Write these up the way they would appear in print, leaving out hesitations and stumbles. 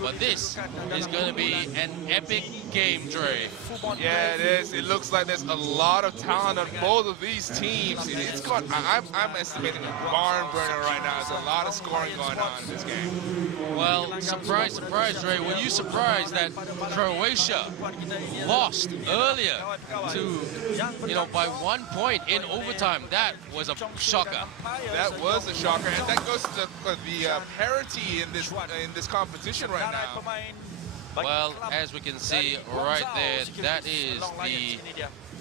But this is going to be an epic game, Dre. Yeah, it is. It looks like there's a lot of talent on both of these teams. It's got, I'm estimating a barn burner right now. There's a lot of scoring going on in this game. Well, surprise, surprise, Dre. Were you surprised that Croatia lost earlier to, by 1 point in overtime? That was a shocker. That was a shocker, and that goes to the parity in this competition right now. Well, as we can see right there, that is the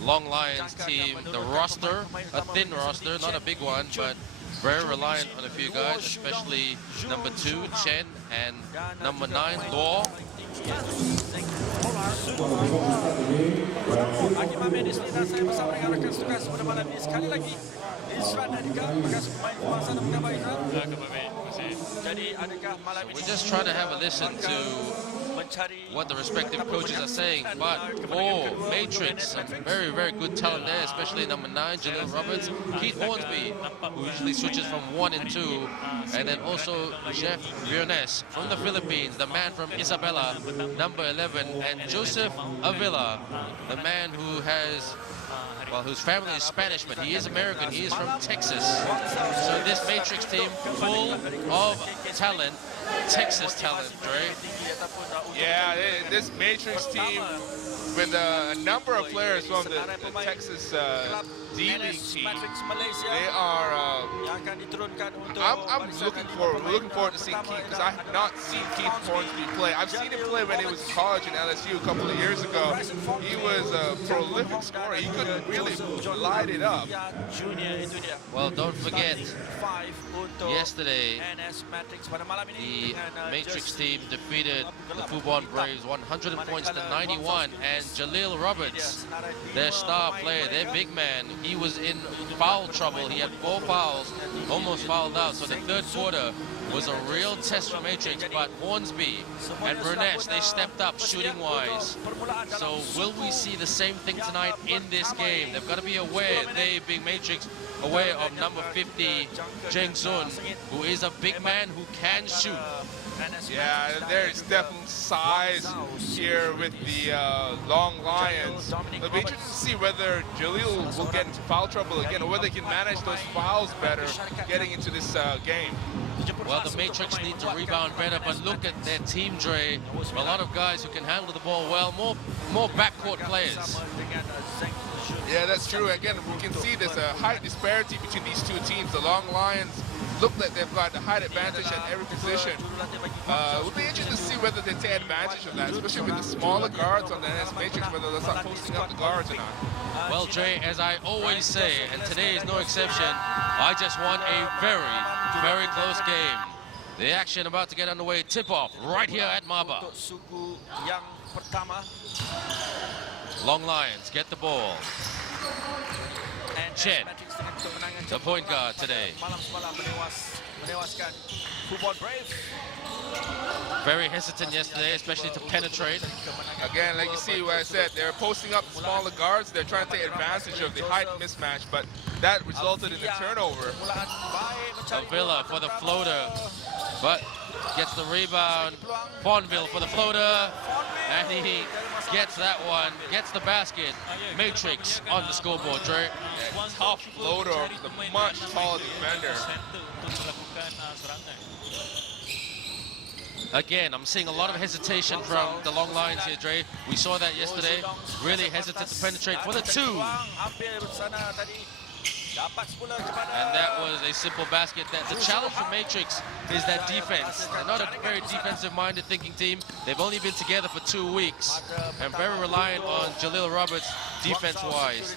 Long Lions team. The roster, a thin roster, not a big one, but very reliant on a few guys, especially number 2, Chen, and number 9, Law. We're just trying to have a listen to what the respective coaches are saying, but for Matrix, some very, very good talent there, especially number 9, Jalil Roberts, Keith Hornsby, who usually switches from 1 and 2, and then also Jeff Viernes from the Philippines, the man from Isabela, number 11, and Joseph Avila, the man who has, well, whose family is Spanish, but he is American. He is from Texas. So this Matrix team full of talent, Texas talent, Dre. Yeah, this Matrix team with a number of players from the Texas D-League team. They are. I'm looking forward to seeing Keith, because I have not seen Keith Hornsby play. I've seen him play when he was in college in LSU a couple of years ago. He was a prolific scorer. He could really light it up. Well, don't forget, yesterday the Matrix team defeated the Fubon Braves 100 points to 91, and Jalil Roberts, their star player, their big man, he was in foul trouble. He had 4 fouls, almost fouled out. So the third quarter was a real test for Matrix, but Hornsby and Bernesh, they stepped up shooting-wise. So will we see the same thing tonight in this game? They've got to be aware, they being Matrix, aware of number 50, Jeng Sun, who is a big man who can shoot. Yeah, there's definitely size here with the Long Lions. It'll be interesting to see whether Jalil will get into foul trouble again, or whether he can manage those fouls better getting into this game. Well, the Matrix need to rebound better, but look at their team, Dre. A lot of guys who can handle the ball well, more backcourt players. Yeah, that's true. Again, we can see there's a height disparity between these two teams. The Long Lions look like they've got the height advantage at every position. It would be interesting to see whether they take advantage of that, especially with the smaller guards on the NS Matrix, whether they'll start posting up the guards or not. Well, Jay, as I always say, and today is no exception, I just want a very, very close game. The action about to get underway, tip-off right here at Maba. Long Lions get the ball. Chen, the point guard today. Very hesitant yesterday, especially to penetrate. Again, like you see what I said, they're posting up smaller guards. They're trying to take advantage of the height mismatch, but that resulted in a turnover. Avila for the floater, but gets the rebound. Fonville for the floater, and he gets that one, gets the basket. Matrix on the scoreboard, Dre. Tough floater of the much taller defender. Again, I'm seeing a lot of hesitation from the Long Lions here, Dre. We saw that yesterday. Really hesitant to penetrate for the 2. And that was a simple basket. The challenge for Matrix is that defense. They're not a very defensive-minded thinking team. They've only been together for 2 weeks and very reliant on Jalil Roberts defense-wise.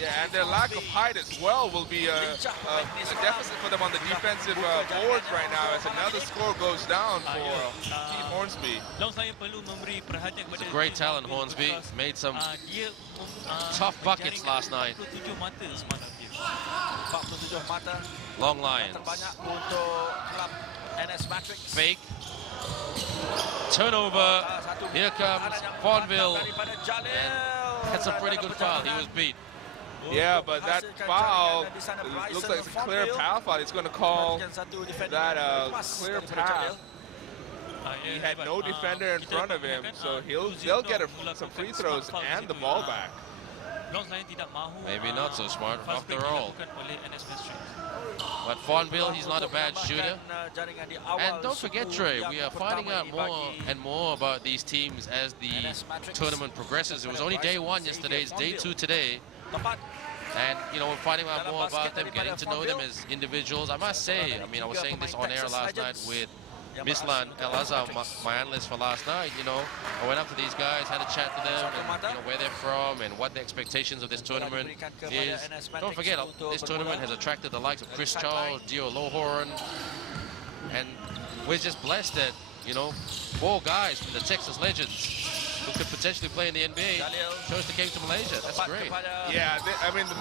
Yeah, and their lack of height as well will be a deficit for them on the defensive boards right now as another score goes down for Keith Hornsby. It's a great talent, Hornsby. Made some tough buckets last night. Long Lions. Fake. Turnover. Here comes Fonville. And that's a pretty good foul. He was beat. Yeah, but that foul looks like it's a clear foul. It's going to call that a clear pass. He had no defender in front of him, so they'll get some free throws and the ball back. Maybe not so smart after all. But Fonville, he's not a bad shooter. And don't forget, Trey, we are finding out more and more about these teams as the tournament progresses. It was only day 1 yesterday, it's day 2 today. And, you know, we're finding out more about them, getting to know them as individuals. I must say, I mean, I was saying this on air last night with Mislan El-Azhar, my analyst for last night, you know. I went up to these guys, had a chat to them, and, you know, where they're from and what the expectations of this tournament is. Don't forget, this tournament has attracted the likes of Chris Charles, Dio Lohorn, and we're just blessed that, you know, 4 guys from the Texas Legends who could potentially play in the NBA chose to came to Malaysia. That's great. Yeah, I mean, the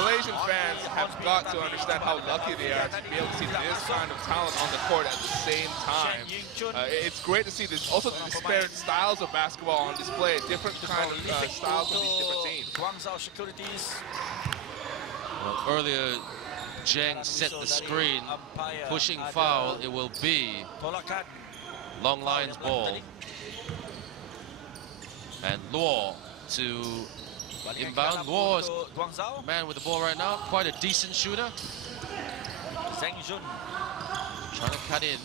Malaysian fans have got to understand how lucky they are to be able to see this kind of talent on the court at the same time. It's great to see this, also the disparate styles of basketball on display, different kind of styles from these different teams. Guangzhou Securities. Well, earlier, Zheng set the screen, pushing foul. It will be Long Lions ball. And Luo to inbound. Luo's man with the ball right now, quite a decent shooter. Trying to cut in.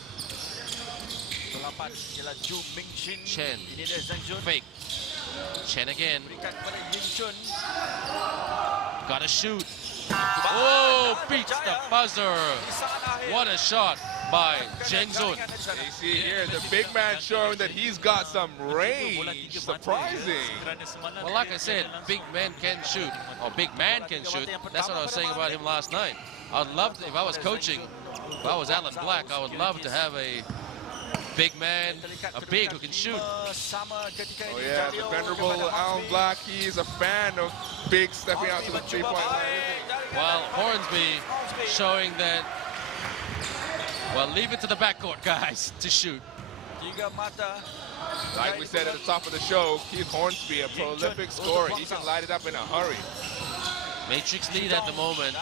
Chen, fake. Chen again. Gotta shoot. Oh, beats the buzzer. What a shot by Zheng Zun. You see here, the big man showing that he's got some range. Surprising. Well, like I said, big men can shoot, or big man can shoot. That's what I was saying about him last night. I'd love to, if I was coaching, if I was Alan Black, I would love to have a big man, a big who can shoot. Oh yeah, the venerable Alan Black, he's a fan of big stepping out to the 3-point line. While Hornsby showing that, well, leave it to the backcourt guys to shoot. Like we said at the top of the show, Keith Hornsby, a prolific scorer. He can light it up in a hurry. Matrix lead at the moment.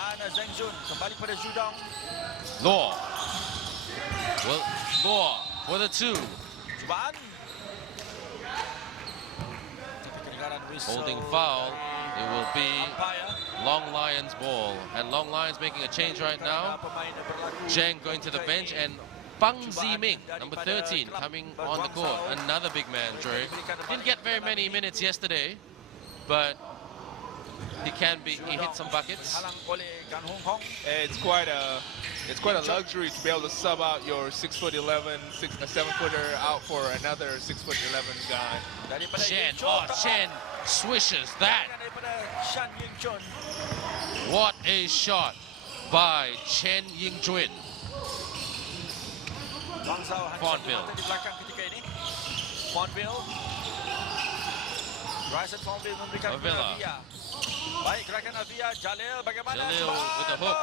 Law. Well, Law for the 2. Holding foul. It will be Long Lions ball. And Long Lions making a change right now. Zheng going to the bench, and Pang Ziming, number 13, coming on the court. Another big man, Dre. Didn't get very many minutes yesterday, but he hit some buckets. It's quite a luxury to be able to sub out your 6'11", a 7-footer out for another 6'11" guy. Chen swishes that. What a shot by Chen Yingjuan. Fonville. Avila. Jalil with the hook.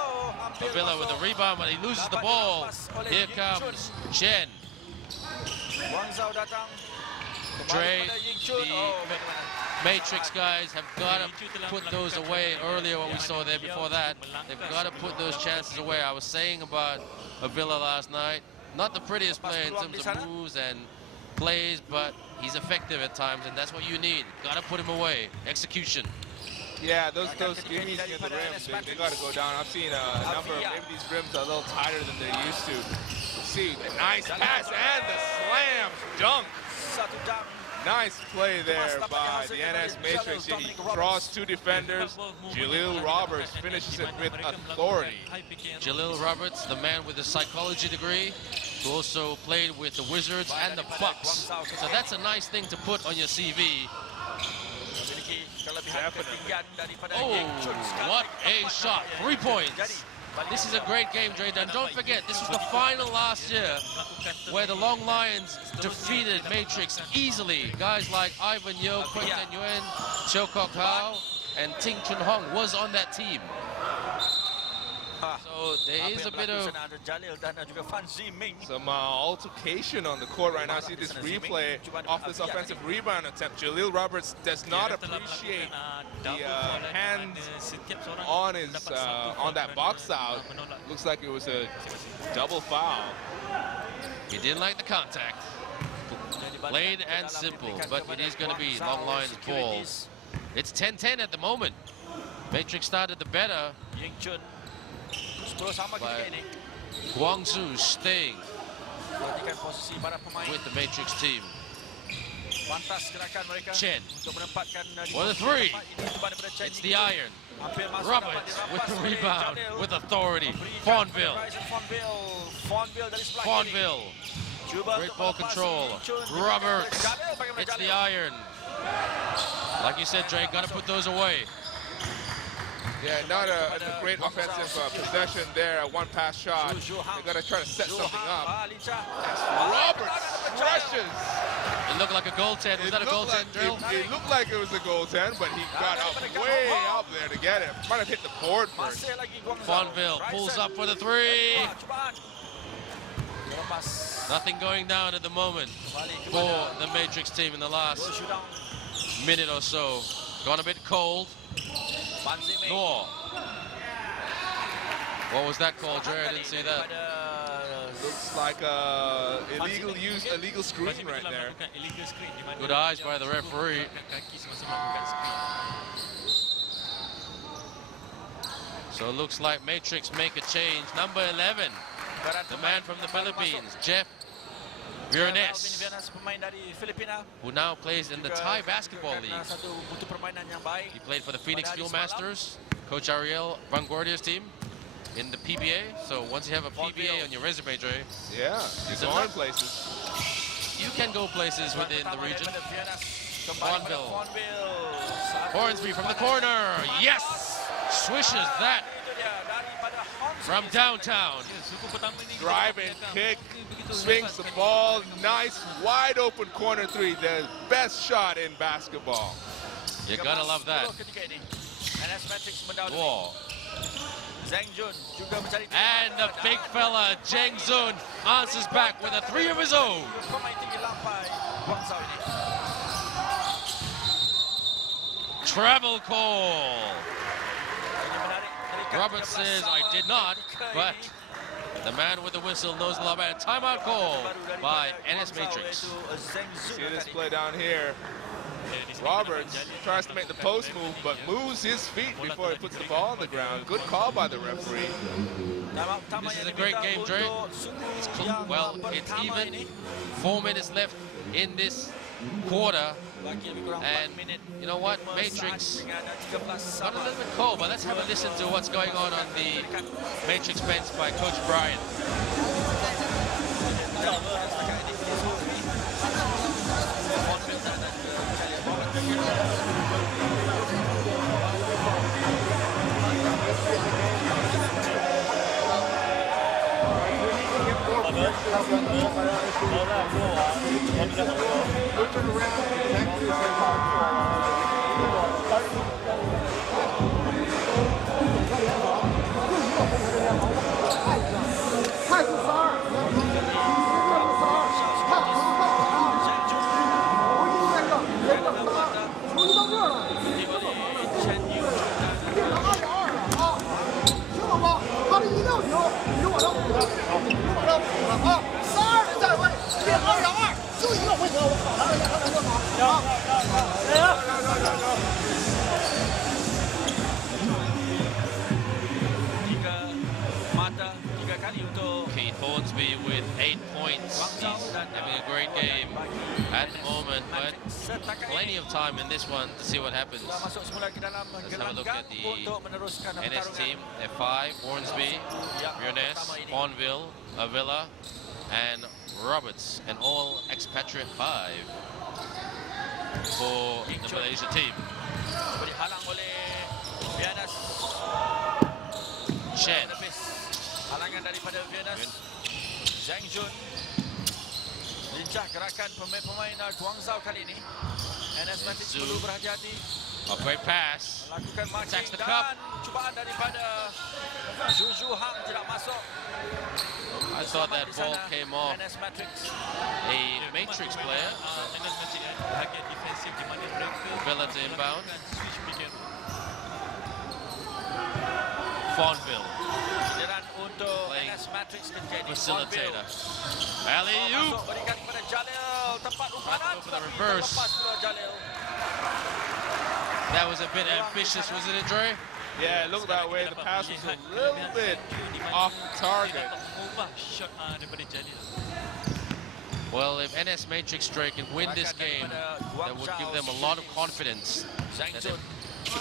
Avila with the rebound, but he loses the ball. Here comes Chen. Dre, the Matrix guys have got to put those away earlier what we saw there before that. They've got to put those chances away. I was saying about Avila last night, not the prettiest player in terms of moves and plays, but he's effective at times, and that's what you need. Got to put him away. Execution. Yeah, those gimmies near the rim, they got to go down. I've seen a number of, maybe these rims are a little tighter than they're used to. See, the nice pass and the slam dunk. Nice play there by the NS Matrix. He draws 2 defenders. Jalil Roberts finishes it with authority. Jalil Roberts, the man with a psychology degree, who also played with the Wizards and the Bucks. So that's a nice thing to put on your CV. Oh, what a shot. 3 points. This is a great game, Dre. And don't forget, this was the final last year where the Long Lions defeated Matrix easily. Guys like Ivan Yo, Quentin Nguyen, Chow Kok Hao, and Ting Chun Hong was on that team. So there is a bit of some altercation on the court right now. See this replay off this offensive rebound attempt. Jalil Roberts does not appreciate the hands on his on that box out. Looks like it was a double foul. He didn't like the contact. Plain and simple, but it is going to be long lines ball. It's 10-10 at the moment. Matrix started the better, but Guangzhou staying with the Matrix team. Chen with a three. It's the iron. Roberts with the rebound with authority. Fonville. Great ball control. Roberts. It's the iron. Like you said, Dre, gotta put those away. Yeah, not a great offensive possession there. One pass shot. They got to try to set something up. Roberts crushes. It looked like a goaltend. Was that a goaltend drill? It looked like it was a goaltend, but he got up way up there to get it. Might have hit the board first. Fonville pulls up for the three. Nothing going down at the moment for the Matrix team in the last minute or so. Gone a bit cold. No. What was that call, Jerry? I didn't see that. Looks like illegal screen right there. Good eyes by the referee. So it looks like Matrix make a change. Number 11, the man from the Philippines, Jeff Virnes, who now plays in the Thai Basketball League. He played for the Phoenix Fuel Masters, Coach Ariel Vanguardia's team in the PBA. So once you have a PBA on your resume, Dre, yeah, you're going places. You can go places within the region. Fonville. Hornsby from the corner. Yes! Swishes that from downtown. Drive and kick, swings the ball, nice wide open corner three, the best shot in basketball. You gotta love that. Whoa. And the big fella, Zheng Zun, answers back with a three of his own. Travel call. Robert says, I did not, but the man with the whistle knows a lot about it. Timeout call by NS Matrix. See this play down here. Roberts tries to make the post move, but moves his feet before he puts the ball on the ground. Good call by the referee. This is a great game, Dre. Well, it's even. 4 minutes left in this quarter. And you know what? Matrix got a little bit cold, but let's have a listen to what's going on the Matrix bench by Coach Brian. Keith Hornsby with 8 points. He's having a great game at the moment, but plenty of time in this one to see what happens. Let's have a look at the NS team. They're 5, Hornsby, Virnes, Fonville, Avila, and Roberts, and all expatriate 5 for the Malaysia team. Chen. Halangan daripada Virnes. Zheng Zun. Lincah gerakan pemain-pemain Guangzhou kali ini. NS Matrix perlu berhati-hati. A great pass. Melakukan Attacks the dan cup. cubaan daripada Zhu Hang tidak masuk. I thought that ball came off NS Matrix. a Matrix player. Villa to inbound. Fonville. Untuk NS Matrix ketika ini Facilitator. Alley-oop. Berikan kepada Jalil. For the reverse. That was a bit ambitious, wasn't it, Dre? Yeah, it looked that way. The pass was a little bit off target. Well, if NS Matrix Dre can win this game, that would give them a lot of confidence that they could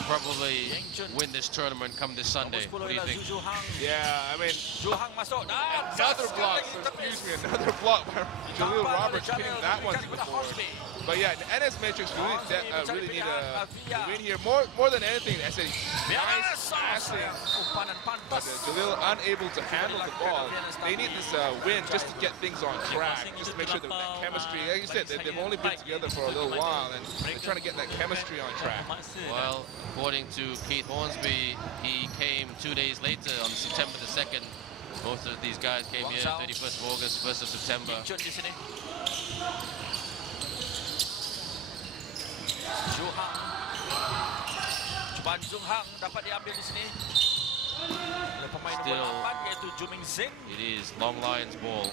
probably win this tournament come this Sunday. What do you think? Yeah, I mean, another block, another block by Jalil Roberts hitting that one before. But yeah, the NS Matrix really need a win here. More than anything, I said nice passing, but Jalil unable to handle the ball. They need this win just to get things on track, just to make sure that chemistry, like you said, they've only been together for a little while, and they're trying to get that chemistry on track. Well, according to Keith Hornsby, he came 2 days later on September the 2nd. Both of these guys came here 31st of August, 1st of September. Still, it is Long Lions ball.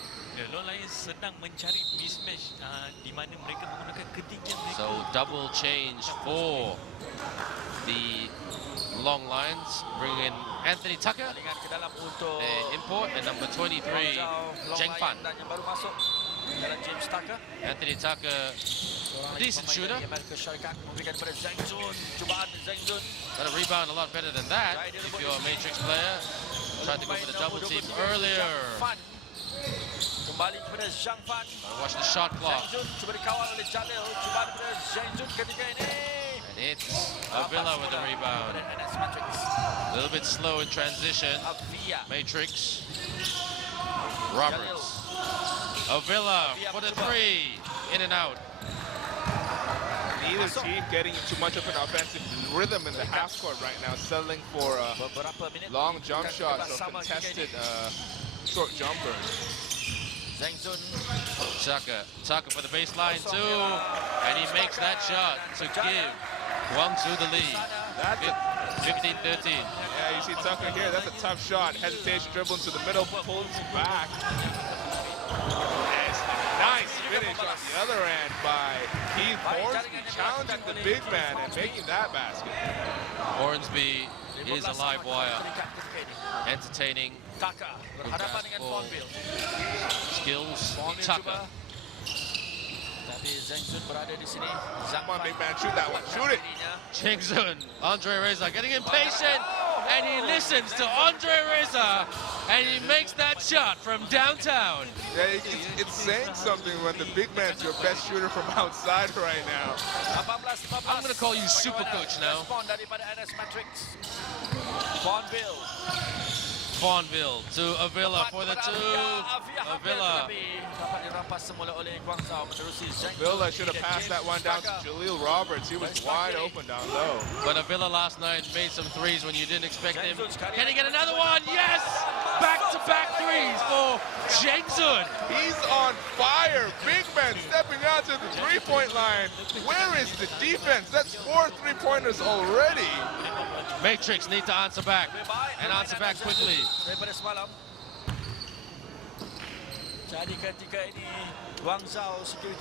So double change for the Long Lions. Bring in Anthony Tucker, the import, and number 23, Zheng Fan. Anthony Tucker, decent shooter. Got a rebound a lot better than that if you're a Matrix player. Tried to go for the double team earlier. Watch the shot clock. And it's Avila with the rebound. A little bit slow in transition. Matrix. Roberts. Avila for the three. In and out. Neither team getting too much of an offensive rhythm in the half court right now, settling for long jump shots or contested short jumpers. Tucker for the baseline too, and he makes that shot to give Guangzhou the lead. 15-13. Yeah, you see Tucker here, that's a tough shot. Hesitation, dribble into the middle, pulls back. Nice finish on the other end by Keith Hornsby, challenging the big man and making that basket. Hornsby is a live wire. Entertaining. Good basketball skills. Tucker. Come on, big man, shoot that one. Shoot it. Zheng Zun, Andre Reza getting impatient, and he listens to Andre Reza, and he makes that shot from downtown. Yeah, it's saying something when the big man's your best shooter from outside right now. I'm going to call you super coach now. Fawnville to Avila for the two. Avila. Avila should have passed that one down to Jalil Roberts. He was wide open down low. But Avila last night made some threes when you didn't expect him. Can he get another one? Yes! Back-to-back threes for Zheng Zun. He's on fire. Big man stepping out to the three-point line. Where is the defense? That's 4 3-pointers already. Matrix need to answer back, and answer back quickly.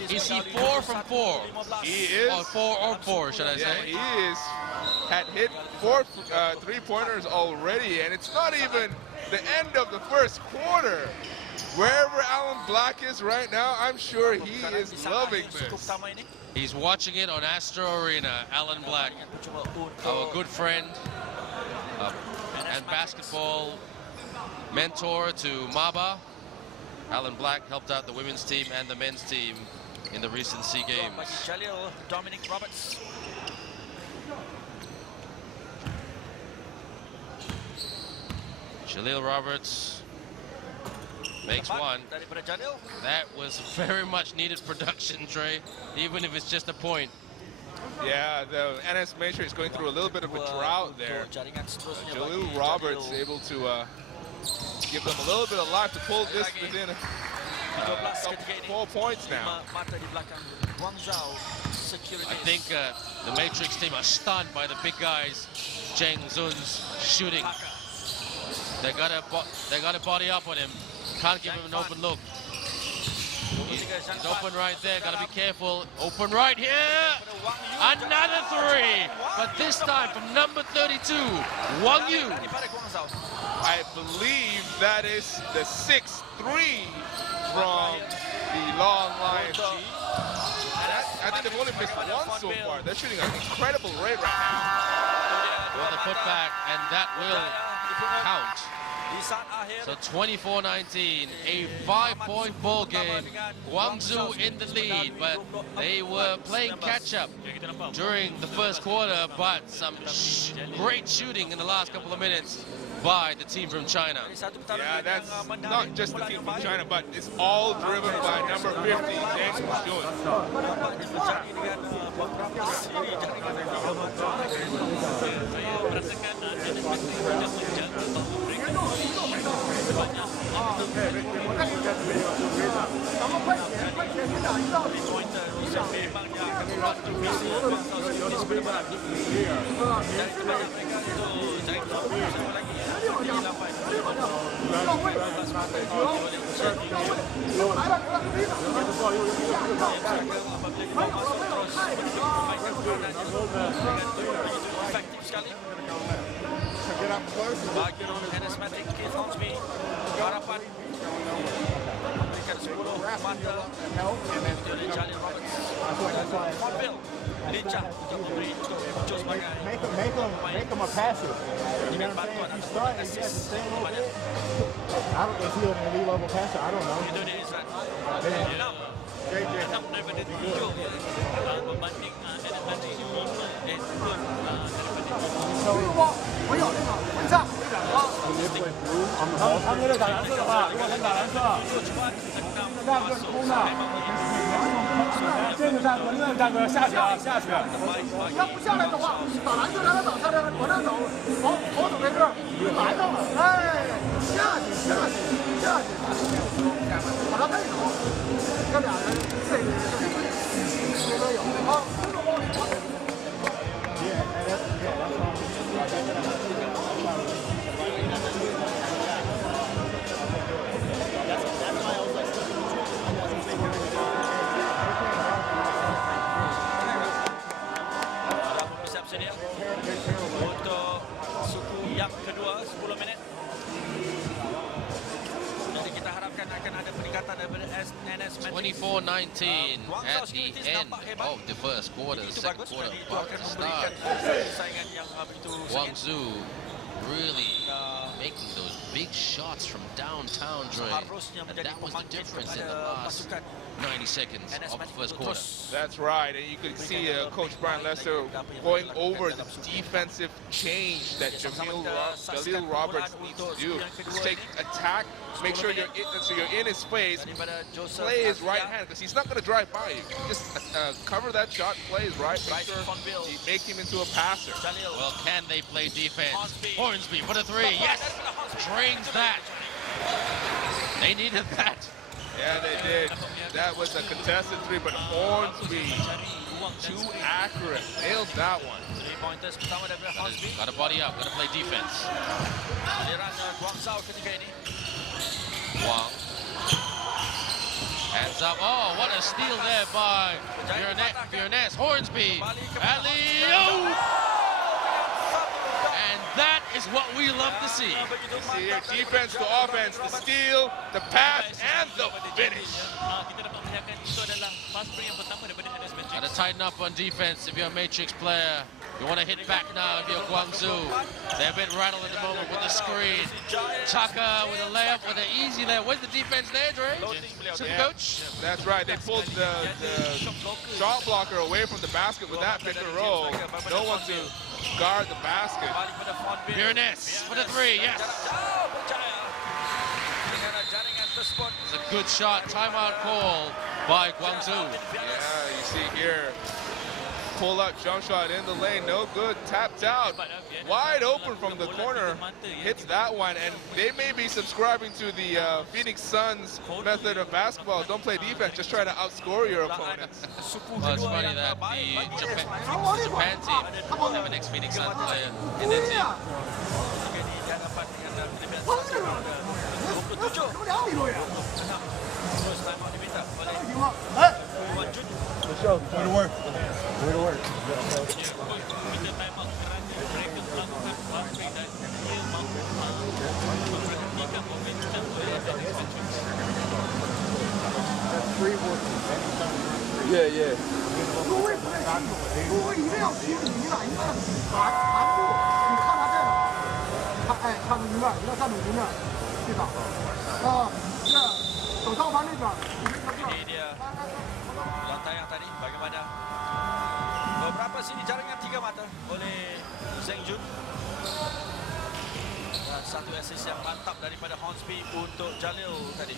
Is he 4 from 4? He is. Or 4 or 4, should I say? Yeah, he is. Had hit 4 3-pointers already, and it's not even the end of the first quarter. Wherever Alan Black is right now, I'm sure he is loving this. He's watching it on Astro Arena, Alan Black, our good friend and basketball mentor to Maba. Alan Black helped out the women's team and the men's team in the recent SEA Games. Jalil Roberts makes one. That was very much needed production, Trey, even if it's just a point. Yeah, the NS Matrix is going through a little bit of a drought there. Jalil Roberts able to give them a little bit of life to pull this within 4 points now. I think the Matrix team are stunned by the big guys, Zheng Zun's shooting. They got to body up on him. Can't give him an open look. He's He's open right there. Got to be careful. Open right here. Another three. But this time from number 32, Wang Yu. I believe that is the 6-3 from the long line. I think they've only missed one so far. They're shooting an incredible rate right now. With a putback, and that will count. So 24-19, a 5-point ball game. Guangzhou in the lead, but they were playing catch-up during the first quarter, but some great shooting in the last couple of minutes by the team from China. Yeah, that's not just the team from China, but it's all driven by number 50, Zhang Jun. Make them a passer. You know what I'm saying? If you start and you have to stay a little bit, I don't know if he's an elite level passer. I don't know. Untuk suku yang kedua 10 minit. Jadi kita harapkan akan ada peningkatan daripada NS Magic. 24-19 at the end of the first quarter. The second quarter about to start. Guangzhou really making those big shots from downtown, Dre. And that was the difference in the last 90 seconds of the first quarter. That's right, and you could see Coach Brian Lester going over the defensive change that Jaleel Roberts needs to do. Just take attack, make sure you're in his face, play his right hand, because he's not going to drive by you. Just cover that shot, play his right, make sure you make him into a passer. Well, can they play defense? Hornsby for the three, yes! Drains that. They needed that. Yeah, they did. That was a contested three, but Hornsby, too accurate. Nailed that one. Got to body up, got to play defense. Wang. Hands up. Oh, what a steal there by Biernes. Hornsby. Alley-oop! And that is what we love to see. See here, defense to offense, the steal, the pass, and the finish. Got to tighten up on defense if you're a Matrix player. You want to hit back now if you're Guangzhou. They're a bit rattled at the moment with the screen. Tucker with a layup, with an easy layup. Where's the defense there, Dre? To the coach? That's right. They pulled the shot blocker away from the basket with that pick and roll. No one to guard the basket. Biernes for the three, yes. It's a good shot. Timeout call by Guangzhou. Yeah, you see here. Pull-up jump shot in the lane, no good, tapped out. Wide open from the corner, hits that one, and they may be subscribing to the Phoenix Suns method of basketball. Don't play defense, just try to outscore your opponents. Well, it's funny that the Japan team have an ex-Phoenix Suns player in their team. For sure. Way to work. Way to work. That's free work. Yeah, yeah. 我一定要踢你了，你看弹住，你看他这个，看着一个，一个站住一面，这个，是手上方那边，Ini dia lantai yang tadi bagaimana? Beberapa sini jaringan 3 mata oleh Zheng Jun. Dan satu assist yang mantap daripada Hornsby untuk Jalil tadi.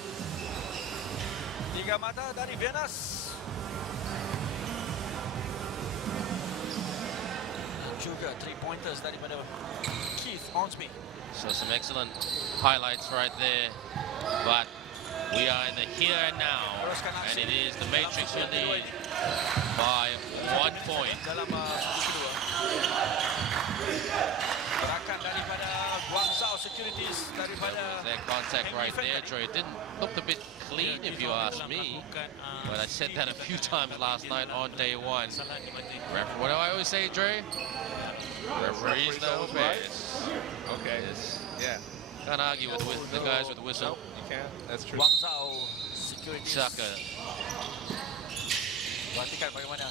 3 mata dari Venus. Dan juga 3-pointers daripada Keith Hornsby. So some excellent highlights right there, but we are in the here and now, and it is the Matrix who lead by 1 point. Dalam kedua. Gerakan daripada Guangzhou Securities daripada That contact right there, Dre, didn't look a bit clean if you ask me, but I said that a few times last night on day 1. What do I always say, Dre? Referees know best. Okay. Yeah. Can't argue with the guys with the whistle. You can. That's true. Guangzhou Securities. Shaka. Perhatikan bagaimana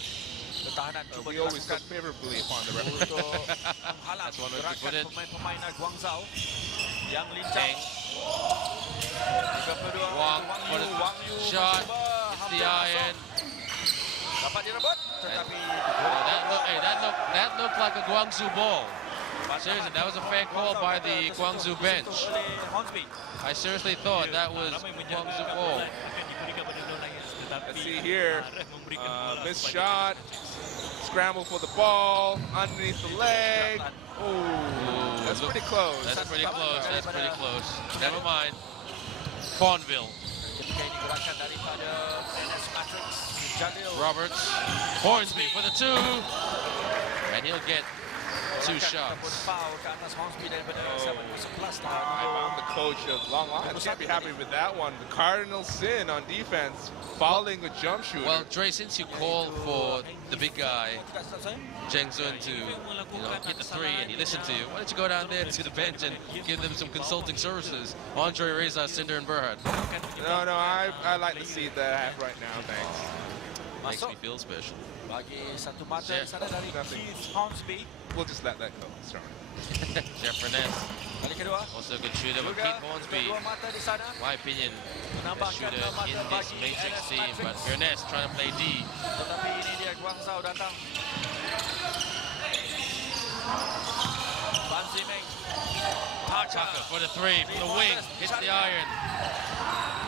pertahanan cuba We always dilakukan look favorably upon the referee. untuk menghalang That's one way to put gerakan it. pemain-pemain Guangzhou yang lincah. 32 Wang for the Wang Yu shot. mencuba Hits hampir the masuk. iron. Dapat direbut tetapi That looked like a Guangzhou ball. Seriously, that was a fair call by the Guangzhou bench. I seriously thought that was Guangzhou ball. Let's see here. Missed shot. Scramble for the ball. Underneath the leg. Ooh. That's pretty close. That's pretty close. That's pretty close. Never mind. Cornville. Roberts. Hornsby for the 2. And he'll get 2 shots. I found the coach of Long Island. Can't be happy with that one. The Cardinals sin on defense, fouling a jump shooter. Well, Dre, since you called for the big guy, Zheng Jun, to hit the 3 and he listened to you, why don't you go down there to the bench and give them some consulting services? Andre Reza, Cinder, and Berhad. No, I like to see that I have right now, thanks. Makes me feel special. Bagi satu mata di sana dari Keith Hornsby. We'll just let that go. Sorry. Jeff Reness, Kali kedua. also a good shooter, but Juga Keith Hornsby, dua mata di sana. my opinion, best Menambahkan shooter mata in this bagi Matrix NS team, but Reness trying to play D. Tetapi ini dia Guangzhou datang. Ban Zimeng. Tucker for the 3, for the wing, hits the iron.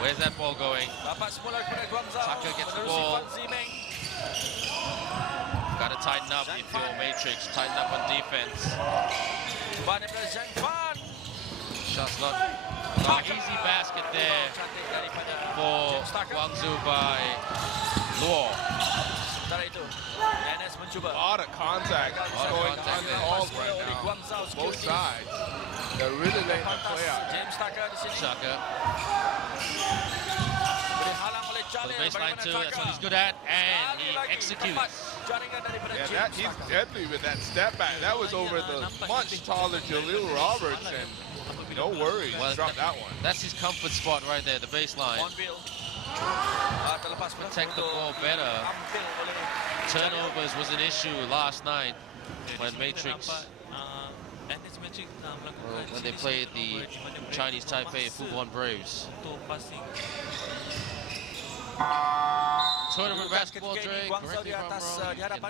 Where's that ball going? Dapat semula kepada Guangzhou. Tucker gets the Menerusi ball. Ban Zimeng. Got to tighten up if you're Matrix, tighten up on defense. Ban daripada Zhang Fan. Shots not easy basket there Cantik daripada for James Tucker. Guangzhou by Luo. Sementara itu, NS mencuba. A lot of contact going contact on the there. balls right Oleh now. Guangzhou Both Securities. sides. They're really letting them play out. James Tucker di sini. Shaka Dihalang oleh for the Jalil. baseline Bagaimana 2, that's what he's good at, and he executes. Jaringan daripada Yeah, James he's Tucker. deadly with that step back. That was over the much taller Jalil Roberts, and no worries, Well, dropped that one. That's his comfort spot right there, the baseline. Hornbill. Terlepas Protect the untuk ball better. ambil oleh Turnovers was an issue last night when Matrix, when they played the Chinese Taipei Fubon Braves. Tournament basketball, Dre, correct me if I'm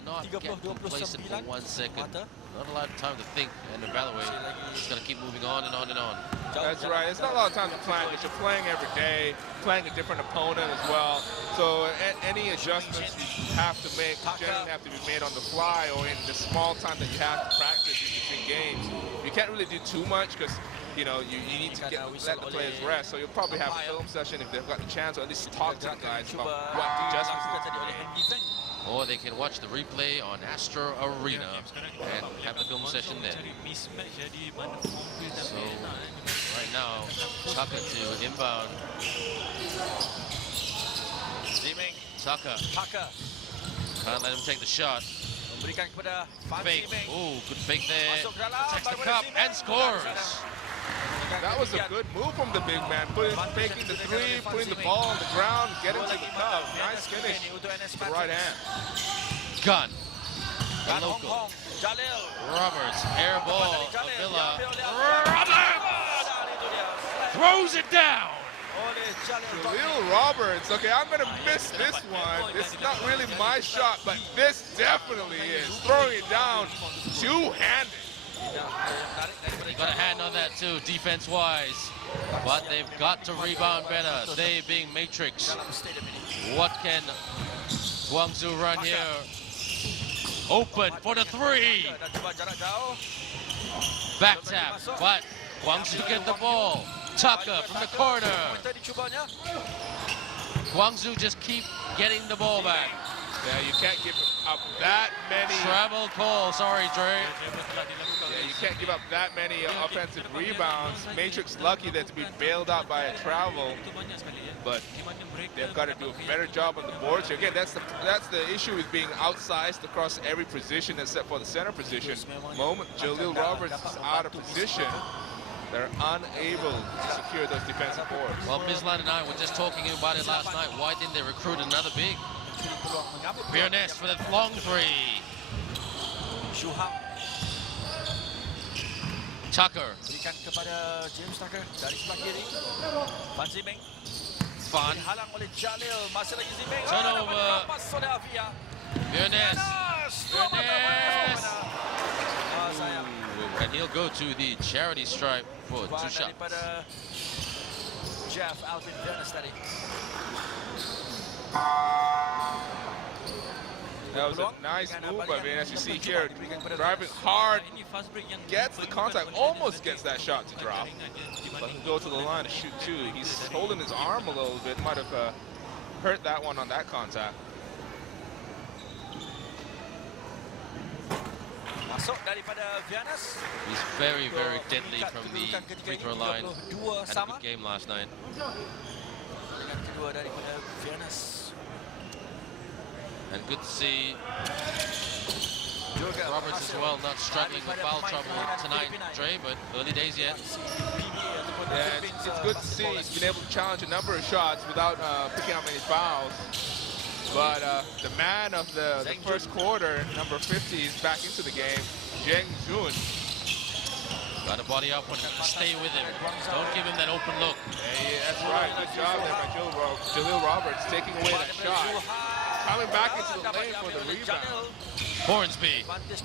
wrong, you cannot get complacent for 1 second. Not a lot of time to think and evaluate. Just gotta keep moving on and on and on. That's right. It's not a lot of time to plan because you're playing every day, playing a different opponent as well. So any adjustments you have to make generally have to be made on the fly or in the small time that you have to practice in between games. You can't really do too much because you need to let the players rest. So you'll probably have a film session if they've got the chance, or at least talk to the guys about what adjustments need to be made. Or they can watch the replay on Astro Arena and have the film session there. So right now, Tucker to inbound. Zimeng Tucker. Can't let him take the shot. Memberikan kepada Fake. Fancy Meng. Oh, good fake there. Masuk ke dalam, Takes the baru cup Zimeng. and scores. That was a good move from the big man, faking the three, putting the ball on the ground, getting to the cup. Nice finish. The right hand. Gun. Dan The Hong local. Hong, Jalil. Roberts, air ball. Jalil, Avila. diambil oleh Roberts Dan itu dia. throws it down. Oleh Jalil. Jalil Roberts. Okay, I'm going to miss this one. This is not really my shot, but this definitely is. Throwing it down two-handed. You got a hand on that too, defense-wise. But they've got to rebound better. They being Matrix. What can Guangzhou run here? Open for the three. Dan cuba jarak jauh. Back tap, but Guangzhou get the ball. Tucker from the corner. Minta dicubanya. Guangzhou just keep getting the ball back. Yeah, you can't give up that many. Travel call, sorry Dre. Yeah, you can't give up that many offensive rebounds. Matrix lucky that to be bailed out by a travel, but they've got to do a better job on the boards. Again, that's the issue with being outsized across every position except for the center position. Moment Jalil Roberts is out of position, they're unable to secure those defensive boards. Well, Mislan and I were just talking about it last night. Why didn't they recruit another big? Biernes for the long three. Shuham Tucker. berikan kepada James Tucker dari sebelah kiri. Fan Zimeng Fun. dihalang oleh Jalil. Masih lagi Zimeng. Turnover. Lepas oleh Avia. Biernes. Biernes. Sayang. And he'll go to the charity stripe for 2 shots. Daripada Jeff Alvin Biernes tadi. That was a nice move by Van, as you see here, driving hard, gets the contact, almost gets that shot to drop. But he'll go to the line to shoot two. He's holding his arm a little bit, might have hurt that one on that contact. Masuk daripada Vianas. He's very, very deadly from the free throw line. Had a good game last night. Dengan kedua daripada Vianas. And good to see Roberts as well, not struggling with foul trouble tonight, Dre, but early days yet. Yeah, it's good to see he's been able to challenge a number of shots without picking up any fouls. But the man of the first quarter, number 50, is back into the game, Zheng Jun. Got to body up and stay with him. Don't give him that open look. Hey, that's right, good job there by Jalil Roberts, taking away that shot. Coming back into the lane for the rebound. Hornsby,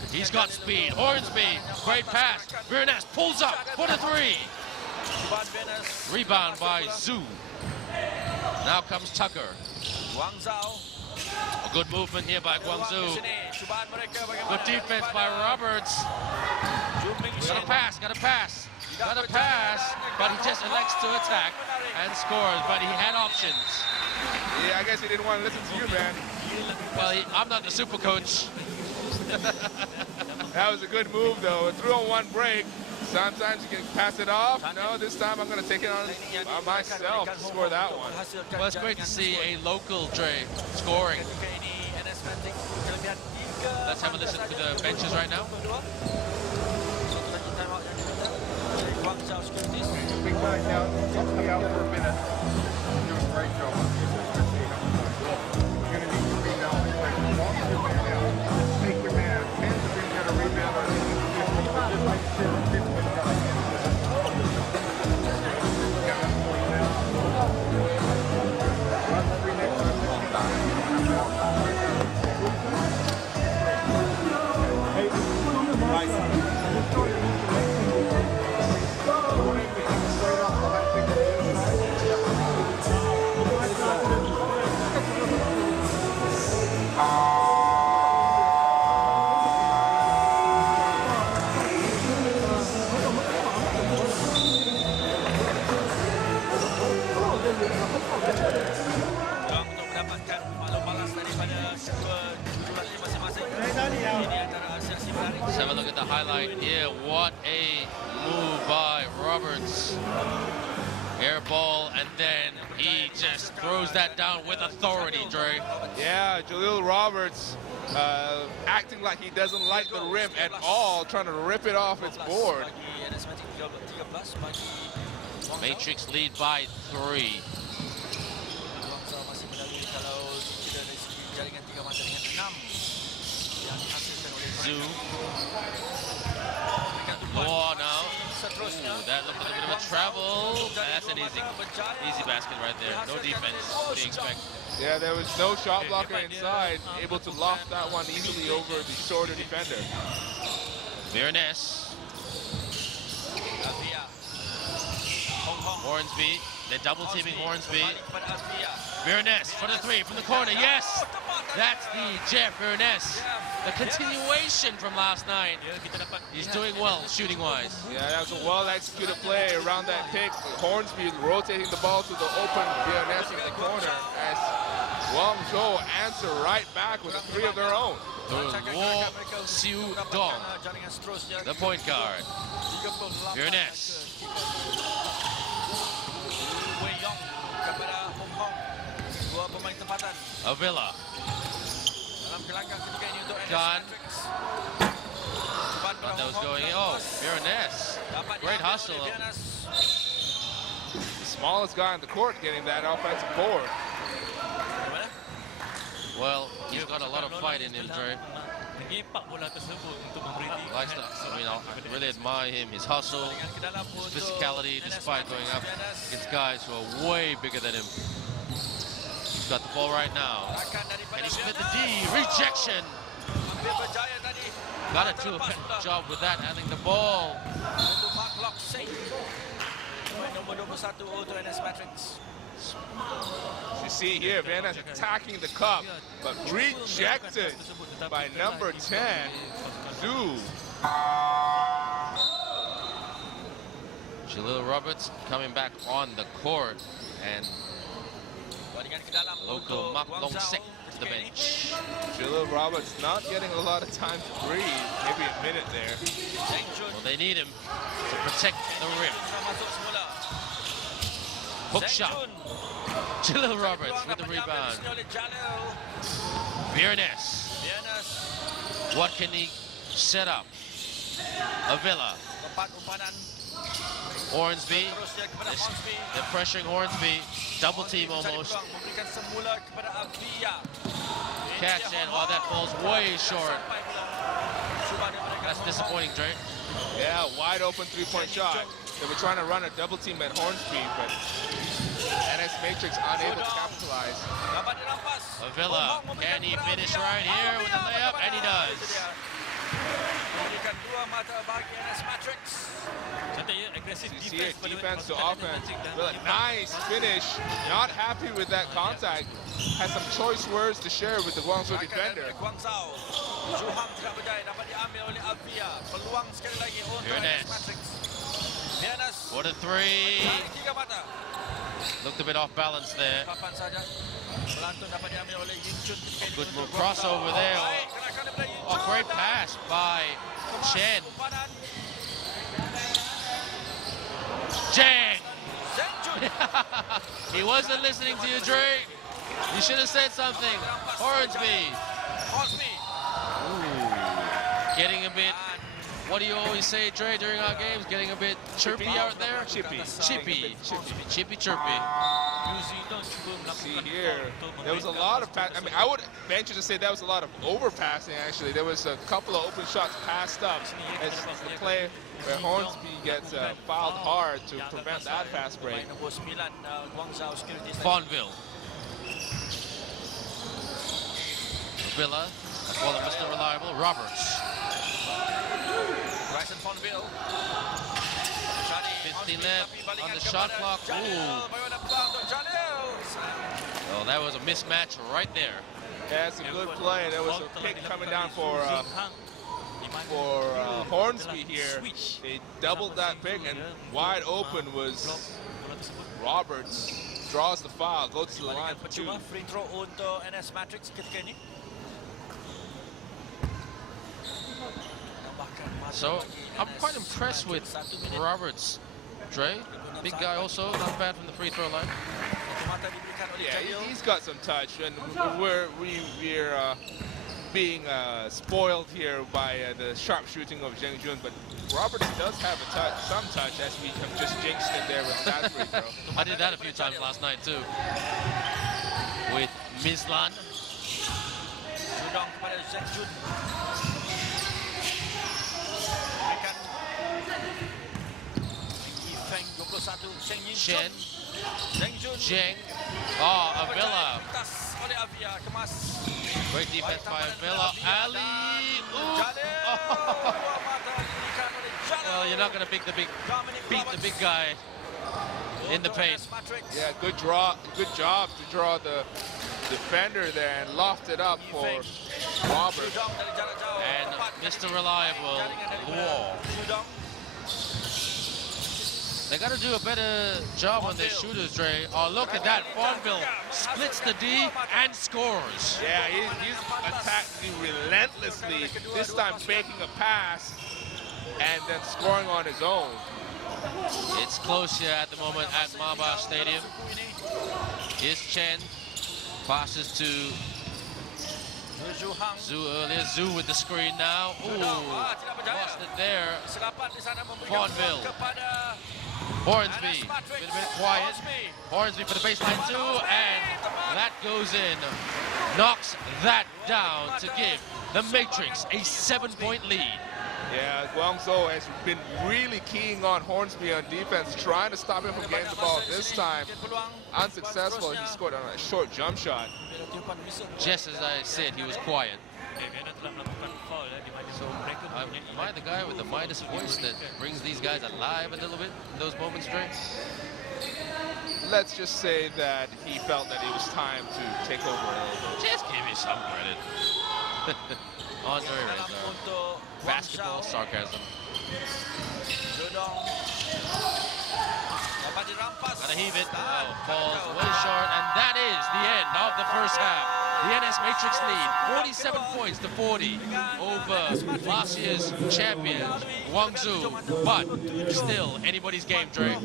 he's got speed. Hornsby, great pass. Biernes pulls up for the three. Rebound by Zhu. Now comes Tucker. Guangzhou. A good movement here by Guangzhou. Good defense by Roberts. Got a pass, got a pass. Got a pass, but he just elects to attack and scores, but he had options. Yeah, I guess he didn't want to listen to you, man. Well, I'm not the super coach. That was a good move, though. A 3-on-1 break. Sometimes you can pass it off. No, this time I'm going to take it on myself to score that one. Well, it's great to see a local Dre scoring. Let's have a listen to the benches right now. Guangzhou Securities. Big guys out, be out for a minute. Doing a great job. You're going to need to rebound. Walk your man out. Take your man out. Hands are going to get a rebound or just like 50 guys. Let's have a look at the highlight here. What a move by Roberts. Air ball and then He just throws that down with authority, Dre. Yeah, Jalil Roberts acting like he doesn't like the rim at all, trying to rip it off its board. Matrix lead by 3. Zoo. Oh, now. Ooh, that looked like a bit of a travel. That's an easy basket right there. No defense. What do you expect? Yeah, there was no shot blocker inside, able to loft that one easily over the shorter defender. Virnes. Hornsby. They're double teaming Hornsby. Virnes for the 3 from the corner. Yes! That's the Jeff Virnes. The continuation from last night. He's doing well shooting-wise. Yeah, that was a well-executed play around that pick. Hornsby rotating the ball to the open Virnes in the corner as Guangzhou answer right back with a 3 of their own. Wo Siu Dong, the point guard. Virnes. Avila. Gun. Thought that was going in. Oh, Virnes. Great hustle. The smallest guy on the court getting that offensive board. Well, he's got a lot of fight in him, Dre. Likes to, I really admire him, his hustle, his physicality, despite going up against guys who are way bigger than him. He's got the ball right now. And he split the D. Rejection. Got to do a better job with that, handling the ball. You see here, Virnes attacking the cup, but rejected by number 10, Zhu. Jalil Roberts coming back on the court, and local Mak Long Sek to the bench. Jalil Roberts not getting a lot of time to breathe, maybe a minute there. Well, they need him to protect the rim. Hook shot. Jalil Roberts with the rebound. Virnes. What can he set up? Avila. Hornsby. They're pressuring Hornsby. Double team almost. Catch and oh, that falls way short. That's disappointing, Dre. Yeah, wide open 3-point shot. They were trying to run a double team at Hornsby, but NS Matrix unable to capitalize. Avila, can he finish right here with the layup? And he does. You see it, defense to offense. Really nice finish. Not happy with that contact. Has some choice words to share with the Guangzhou defender. For the 3. Looked a bit off balance there. Good move, crossover there. Oh, great pass by Chen. Jang! He wasn't listening to you, Dre. You should have said something. Hornsby. Ooh. Getting a bit, what do you always say, Dre, during our games? Getting a bit chirpy out there? Chippy. Chippy. Chippy chirpy. See here, there was a lot of pass. I mean, I would venture to say that was a lot of overpassing, actually. There was a couple of open shots passed up as the play where Hornsby gets fouled hard to prevent that fast break. Fonville. Villa, I call him Mr. Reliable. Roberts. Bryson Fonville. 15 left on the shot clock. Ooh. Oh, that was a mismatch right there. Yeah, it's a good play. There was a pick coming down for Hornsby here. They doubled that pick, and wide open was Roberts. Draws the foul, goes to the line for 2. Free throw untuk NS Matrix ketika ini. So I'm quite impressed with Roberts. Dre, big guy also, not bad from the free throw line. Yeah, he's got some touch, and we're being spoiled here by the sharp shooting of Zheng Jun, but Roberts does have some touch, as we have just jinxed it there with that free throw. I did that a few times last night too. With Mislan. Judong kepada Zheng Jun. Feng 21, Zheng Yin Chen. Zheng Jun. Zheng. Oh, Avila. Lintas oleh Avia, kemas. Great defense by Avila. Ali. Well, you're not going to beat the big guy in the paint. Yeah, good job to draw the defender there and loft it up for Robert. And Mr. Reliable, Luo. They got to do a better job on their shooters, Dre. Oh, look at that. Fonville splits the D and scores. Yeah, he's attacking relentlessly, this time faking a pass and then scoring on his own. It's close here at the moment at Maba Stadium. Here's Chen. Passes to Zhu earlier. Zhu with the screen now. Ooh, lost it there. Fonville. Hornsby, been a bit quiet. Hornsby for the baseline too, and that goes in. Knocks that down to give the Matrix a 7-point lead. Yeah, Guangzhou has been really keying on Hornsby on defense, trying to stop him from getting the ball. This time, unsuccessful. He scored on a short jump shot. Just as I said, he was quiet. So, am I the guy with the Midas voice that brings these guys alive a little bit in those moments, Dre? Let's just say that he felt that it was time to take over a little bit. Just give me some credit. Andre Reza. Basketball sarcasm. Gotta heave it. Oh, falls way short, and that is the end of the first half. The NS Matrix lead, 47 points to 40 over last year's champions, Guangzhou. But still, anybody's game, Dre.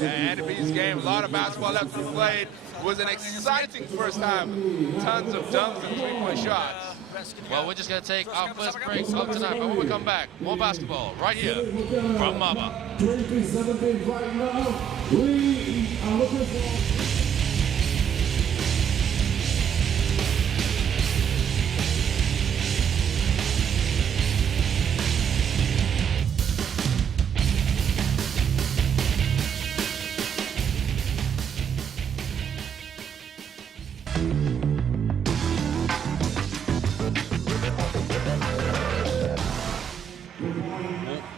Yeah, anybody's game. A lot of basketball left to be played. It was an exciting first half. Tons of dunks and three-point shots. Well, we're just going to take our first break of tonight, but when we come back, more basketball right here from Maba. 27 right now. We are looking for...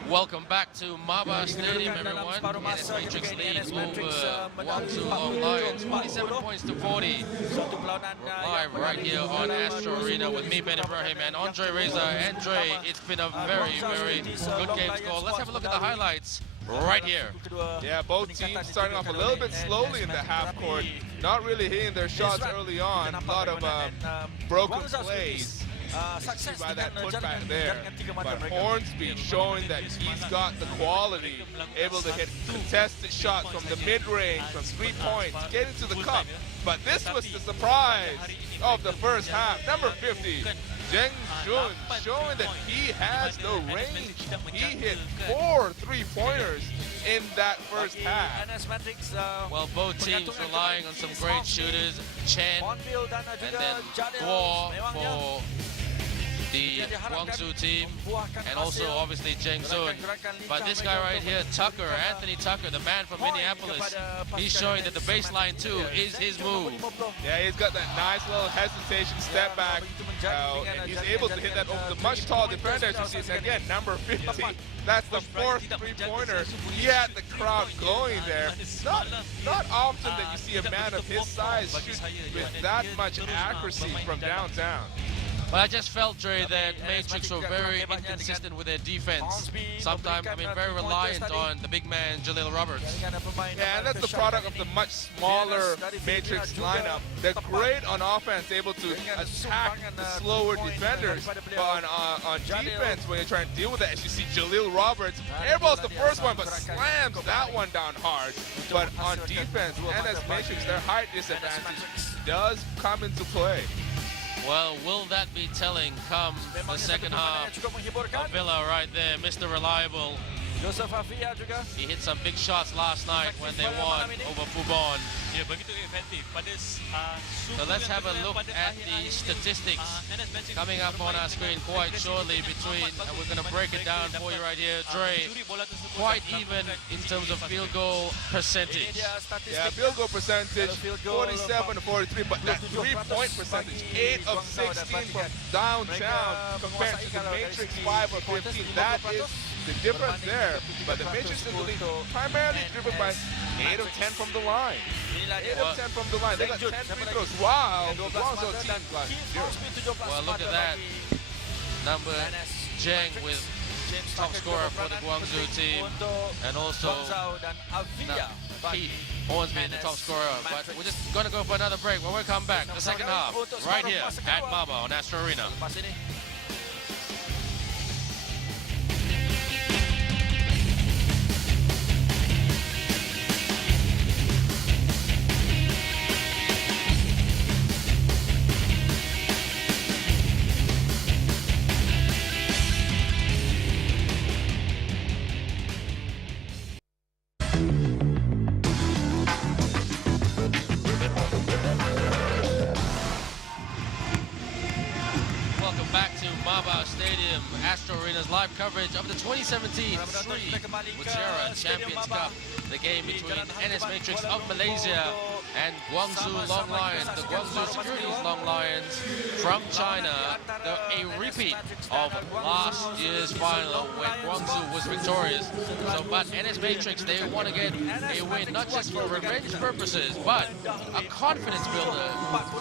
Welcome back to Maba Stadium, everyone. NS Matrix leads over Guangzhou Lions, 47 points to 40. We're live right here on Astro Arena with me, Ben Ibrahim, and Andre Reza. Andre, it's been a very, very good game score. Let's have a look at the highlights right here. Yeah, both teams starting off a little bit slowly in the half court, not really hitting their shots early on. A lot of broken plays. By that putback there, but Hornsby showing that he's got the quality, able to hit contested shots from the mid-range, from 3 points, get into the cup. But this was the surprise of the first half. Number 50, Zheng Jun, showing that he has the range. He hit 4 3-pointers in that first half. Well, both teams relying on some great shooters. Chen and then Guo for the Guangzhou team, and also obviously Zheng Jun. But this guy right here, Tucker, Anthony Tucker, the man from Minneapolis, he's showing that the baseline too is his move. Yeah, he's got that nice little hesitation step back, and he's able to hit that over the much taller defender, as you see. Again, number 50. That's the 4th 3-pointer. He had the crowd going there. Not often that you see a man of his size shoot with that much accuracy from downtown. But I just felt, Dre, that Matrix were very inconsistent with their defense. Sometimes, I mean, very reliant on the big man, Jalil Roberts. Yeah, and that's the product of the much smaller Matrix lineup. They're great on offense, able to attack the slower defenders. But on defense, when you're trying to deal with that, as you see Jalil Roberts, airballs the first one, but slams that one down hard. But on defense, NS Matrix, their height disadvantage does come into play. Well, will that be telling come the second half of Villa right there, Mr. Reliable. He hit some big shots last night when they won over Fubon. Dia begitu efektif pada So let's have a look at the statistics coming up on our screen quite shortly between, and we're going to break it down for you right here. Dre, quite even in terms of field goal percentage. Yeah, field goal percentage, 47 to 43, but that three-point percentage, 8 of 16 from downtown compared to the Matrix 5 of 15. That is the difference there. But the Matrix is primarily driven by 8 of 10 from the line. 8 of 10 from the line. They got 10 free throws. Wow, the Guangzhou team got 0. Well, look at that. Number Zheng with top scorer for the Guangzhou team. And also Keith Hornsby, the top scorer. But we're just going to go for another break. When we come back, the second half, right here at Maba on Astro Arena. Astro Arena's live coverage of the 2017 Seri Mutiara Champions Cup, the game between NS Matrix of Malaysia and Guangzhou Long Lions, the Guangzhou Securities Long Lions from China. A repeat of last year's final when Guangzhou was victorious. So, but NS Matrix, they want to get a win, not just for revenge purposes, but a confidence builder.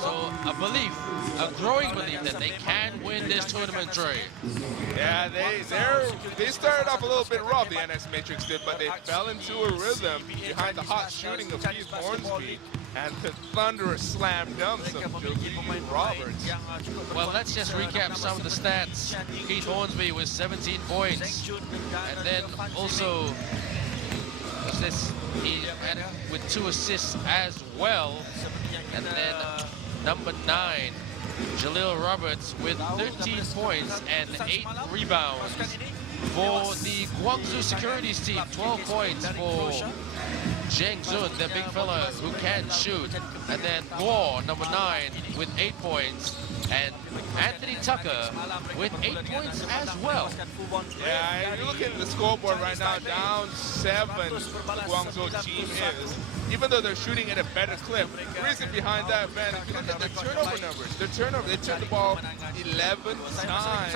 So, a belief, a growing belief that they can win this tournament, Dre. Yeah, they started off a little bit rough, the NS Matrix did, but they fell into a rhythm behind the hot shooting of Keith Hornsby and the thunderous slam dunks of Jalil Roberts. Well, let's just recap some of the stats. Keith Hornsby with 17 points, and then also he had with 2 assists as well, and then number 9. Jalil Roberts with 13 points and 8 rebounds. For the Guangzhou Securities team, 12 points for Zheng Zun, the big fella who can shoot. And then Guo, number 9, with 8 points. And Anthony Tucker with 8 points as well. Yeah, if you look at the scoreboard right now, down 7, the Guangzhou team is. Even though they're shooting at a better clip, the reason behind that, man, if you look at the turnover numbers, they turned the ball 11 times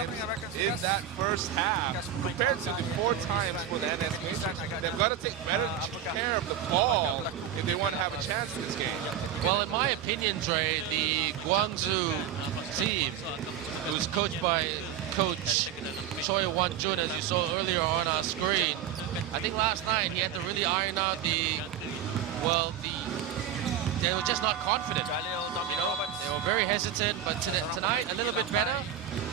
in that first half, compared to the 4 times for the NS Matrix. They've got to take better care of the ball if they want to have a chance in this game. Well, in my opinion, Dre, the Guangzhou team, it was coached by Coach Choi Wan-jun, as you saw earlier on our screen. I think last night he had to really iron out they were just not confident. You know, they were very hesitant, but tonight a little bit better.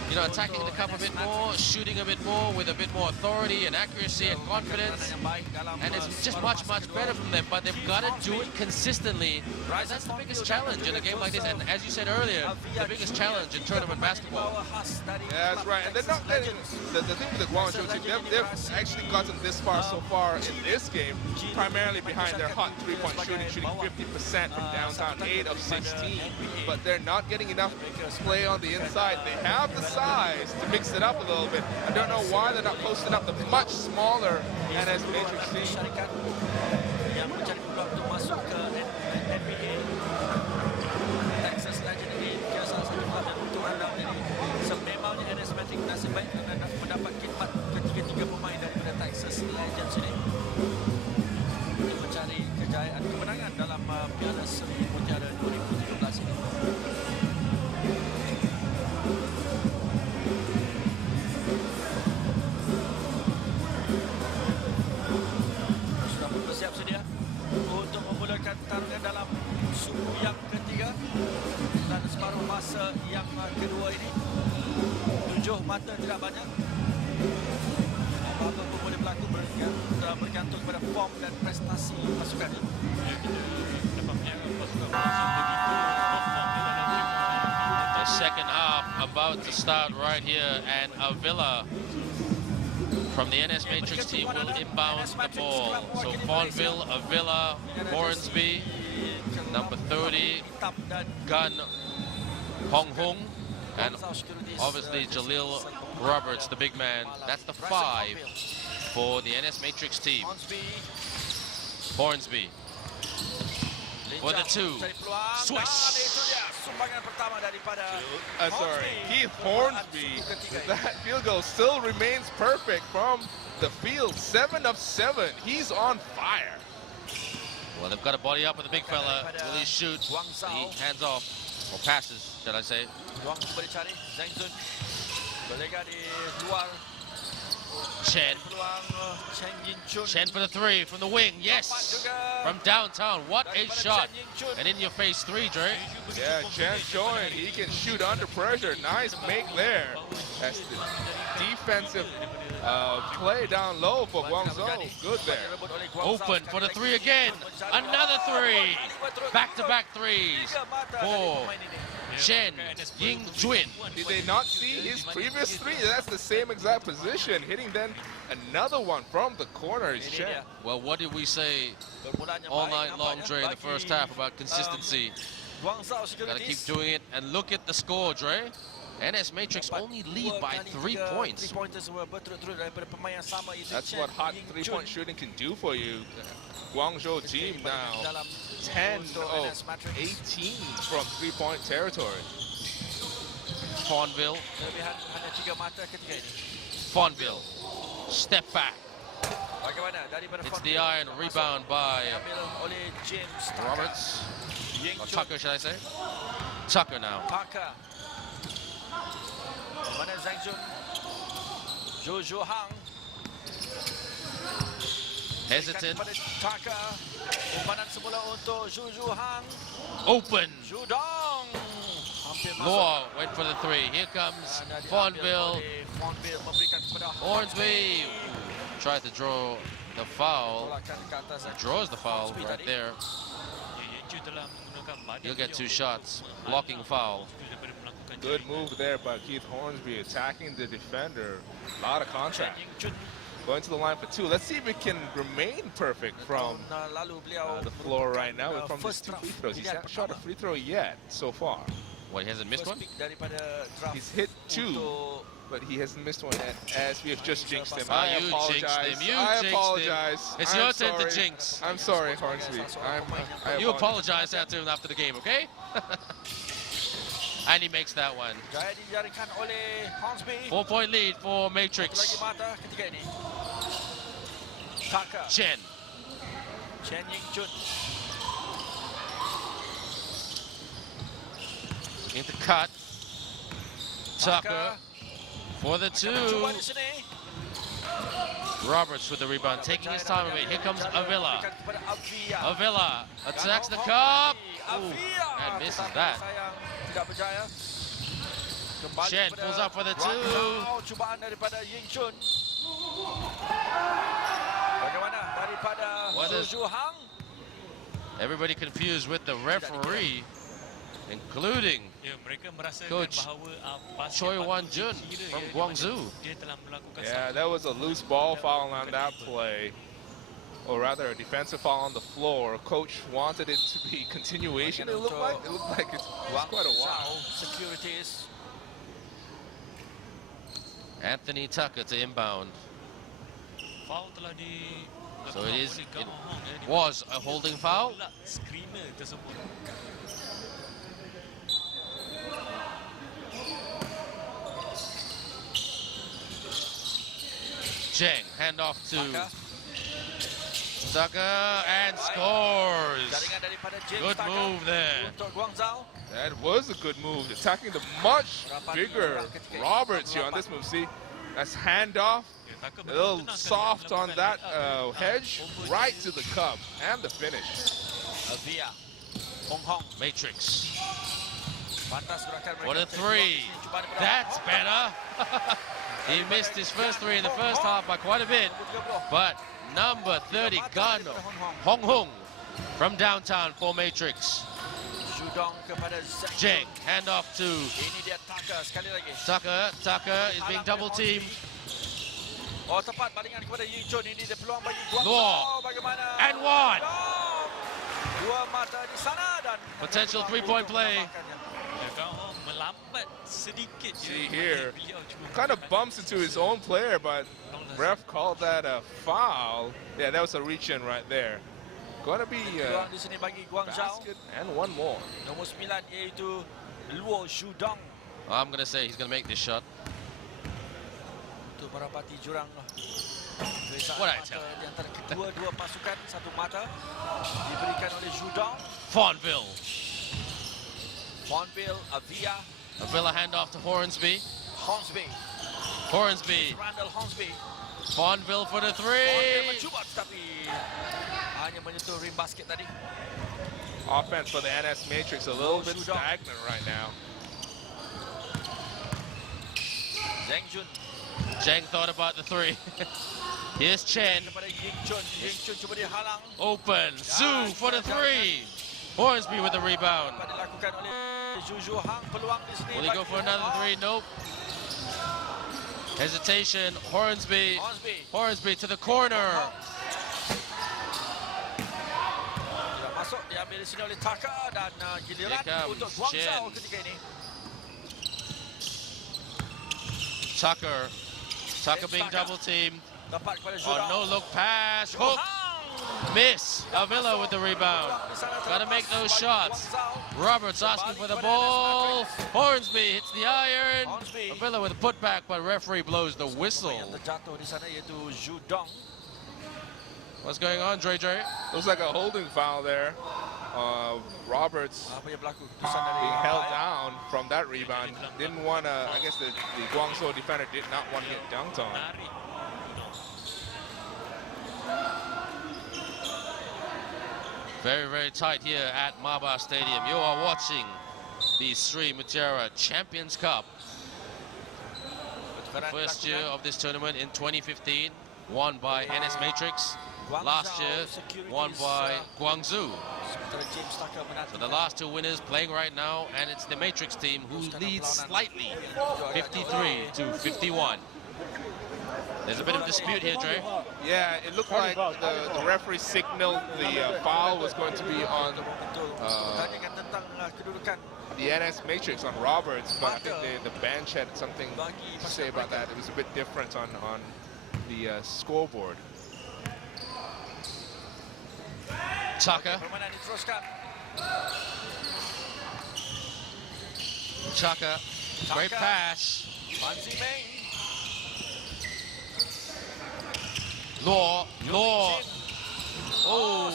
You know, attacking the cup a bit more, shooting a bit more with a bit more authority and accuracy and confidence. And it's just much, much better from them, but they've got to do it consistently. And that's the biggest challenge in a game like this. And as you said earlier, the biggest challenge in tournament basketball. Yeah, that's right. And they're not letting, the thing with the Guangzhou team, they've actually gotten this far so far in this game, primarily behind their hot three-point shooting 50% from downtown, 8 of 16. But they're not getting enough play on the inside. They have the size to mix it up a little bit. I don't know why they're not posting up the much smaller NS Matrix team. mendapat khidmat ketiga-tiga pemain daripada Texas Legends ini untuk mencari kejayaan kemenangan dalam Piala Seri Mutiara 2017 ini. mata tidak banyak. Apa pun boleh berlaku bergantung pada form dan prestasi pasukan. Ya, kita dapat melihat pasukan Malaysia begitu top form di dalam game. The second half about to start right here, and Avila from the NS Matrix team will inbound the ball. So Fawnville, Avila, Hornsby, number 30, Gun Hong Hung, and obviously Jalil Roberts, the big man. That's the 5 for the NS Matrix team. Hornsby for the 2. Swish. Sorry, Keith Hornsby. That field goal still remains perfect from the field. 7 of 7. He's on fire. Well, they've got to body up with a big fella. Will he shoot? He hands off, or passes, shall I say. Chen. Chen for the 3 from the wing. Yes. From downtown. What a shot. And in your face 3, Dre. Yeah, Chen showing he can shoot under pressure. Nice make there. That's the defensive play down low for Guangzhou. Good there. Open for the 3 again. Another 3. Back-to-back 3s for Chen Ying Juin. Did they not see his previous 3? That's the same exact position. Hitting then another one from the corner is Chen. Well, what did we say all night long, Dre, in the first half about consistency? Gotta keep doing it, and look at the score, Dre. NS Matrix only lead by 3 points. That's what hot 3-point shooting can do for you. Guangzhou team now 10 of 18 from 3-point territory. Fawnville. Fawnville. Step back. It's the iron. Rebound by Roberts. Or Tucker, should I say? Tucker now. Hesitant. Open. Law went for the 3. Here comes Fawnville. Hornsby tried to draw the foul. He draws the foul right there. He'll get 2 shots. Blocking foul. Good move there by Keith Hornsby, attacking the defender. A lot of contact. Going to the line for 2. Let's see if it can remain perfect from the floor right now from these 2 free throws. He's not shot a free throw yet so far. What, he hasn't missed one? He's hit 2, but he hasn't missed one as we have just jinxed him. Ah, I you apologize. jinxed him. You I jinxed apologize. him. It's your turn to jinx. I'm sorry, Hornsby. You apologize to him after the game, okay? And he makes that one. 4-point lead for Matrix. Chen. Into cut. Tucker for the 2. Roberts with the rebound, taking his time away. Here comes Avila. Avila attacks the cup. Ooh, and misses that. Chen pulls up for the 2. What is everybody confused with the referee, including Coach Choi Wan-jun from Guangzhou. Yeah, that was a loose ball foul on that play. Or rather, a defensive foul on the floor. Coach wanted it to be continuation. It looked like it's quite a while. Securities. Anthony Tucker to inbound. So it was a holding foul. Cheng, handoff to Tucker and scores. Good move there. That was a good move. Attacking the much bigger Roberts here on this move. See, that's handoff. A little soft on that hedge, right to the cup and the finish. Matrix. Pantas gerakan mereka. What a three. That's better. He missed his first three in the first half by quite a bit. But number 30, Gan Hong Hong from downtown for Matrix. Judong kepada Jeng, handoff to Ini dia Tucker sekali lagi. Tucker is being double teamed. Oh, tepat balingan kepada Yi Chun. Ini dia peluang bagi Guangzhou. Luo. Bagaimana? And one. Dua mata di sana dan Potential three-point play. Melambat sedikit. See here, kind of bumps into his own player, but ref called that a foul. Yeah, that was a reach-in right there. Gonna be peluang di sini bagi Guangzhou. basket and one more. Nomor 9 iaitu Luo Judong. I'm going to say he's going to make this shot. Untuk merapati jurang. What I tell di antara kedua-dua pasukan, satu mata diberikan oleh Judong. Fonville. Avia, Avila handoff to Hornsby. Hornsby. Randall Hornsby. Fonville for the Fonville three. mencuba tetapi hanya menyentuh rim basket tadi. Offense for the NS Matrix a little bit stagnant right now. Zhang Jun Jeng thought about the three. Here's Chen. kepada Ying Chun. Ying Chun cuba dihalang. Open. Zhu for the three. Hornsby with the rebound. Dapat dilakukan oleh Zhu Zhu Hang. Peluang di sini. Will he go for another three? Nope. Hesitation. Hornsby to the corner. Tidak masuk, diambil di sini oleh Tucker dan giliran Here comes untuk Guangzhou Chen. ketika ini. Tucker being double teamed. Dapat kepada Oh, Jurang. no look pass. Hook. Miss. Avila with the rebound. Gotta make those shots. Roberts asking for the ball. Hornsby hits the iron. Avila with a putback, but referee blows the whistle. Yang terjatuh di sana iaitu Judong. What's going on, Dre? Looks like a holding foul there. Roberts Apa yang berlaku? Keputusan dari being held down from that rebound. Didn't want to, I guess the Guangzhou defender did not want to get dunked on. Tarik. Very, very tight here at Maba Stadium. You are watching the Seri Mutiara Champions Cup. The first year of this tournament in 2015, won by NS Matrix. Last year, won by Guangzhou. So the last two winners playing right now, and it's the Matrix team who leads slightly, 53 to 51. There's a bit of dispute here, Dre. Yeah, it looked like the referee signaled the foul was going to be on the NS Matrix on Roberts, but I think the bench had something to say about that. It was a bit different on the scoreboard. Tucker. Great pass. Law. Oh,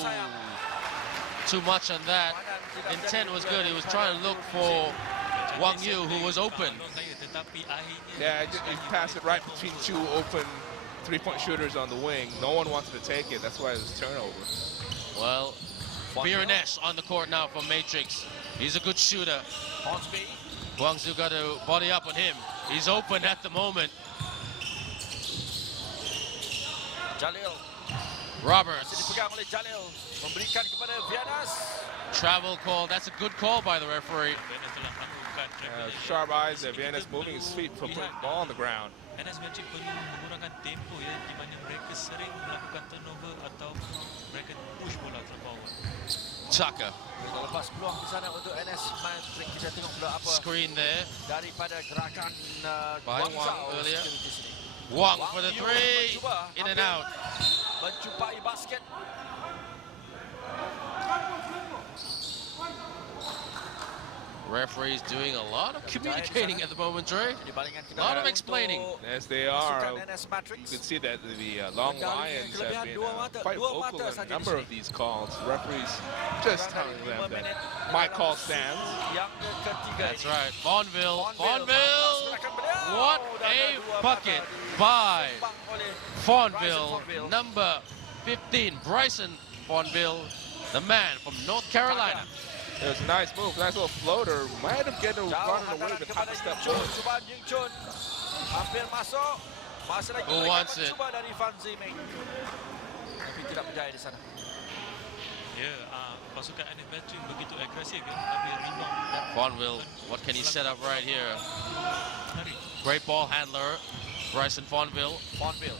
too much on that. Intent was good. He was trying to look for Wang Yu, who was open. Yeah, he passed it right between two open three-point shooters on the wing. No one wanted to take it. That's why it was turnover. Well, Biranesh on the court now for Matrix. He's a good shooter. Guangzhou got to body up on him. He's open at the moment. Jalil. Roberts. Dipegang oleh Jalil. Memberikan kepada Vianas. Travel call. That's a good call by the referee. Sharp eyes at Vienna's moving his feet for putting the ball on the ground. NS Matrix perlu mengurangkan tempo ya, di mana mereka sering melakukan turnover atau mereka push bola ke bawah. Tucker. Lepas peluang di sana untuk NS Matrix. Kita tengok pula apa Screen there daripada gerakan by Wang Guangzhou earlier. di sini. Wang for the three. In and out. Menjumpai basket. Referees doing a lot of communicating at the moment, Dre. A lot of explaining. Yes, they are. You can see that the Long Lions have been quite vocal in a number of these calls. Referees just telling them that my call stands. That's right. Fonville. What a bucket by Fonville. Number 15, Bryson Fonville, the man from North Carolina. It was a nice move, nice little floater. Might have gotten away with half a step forward. Cubaan Ying Chun. Hampir masuk. Masih lagi Who wants it? mencuba dari Fan Ziming. Tapi tidak berjaya di sana. Ya, pasukan NS Matrix begitu agresif ya, tapi rebound dan Fonville, what can he set up right here? menarik. Great ball handler, Bryson Fonville. Fonville.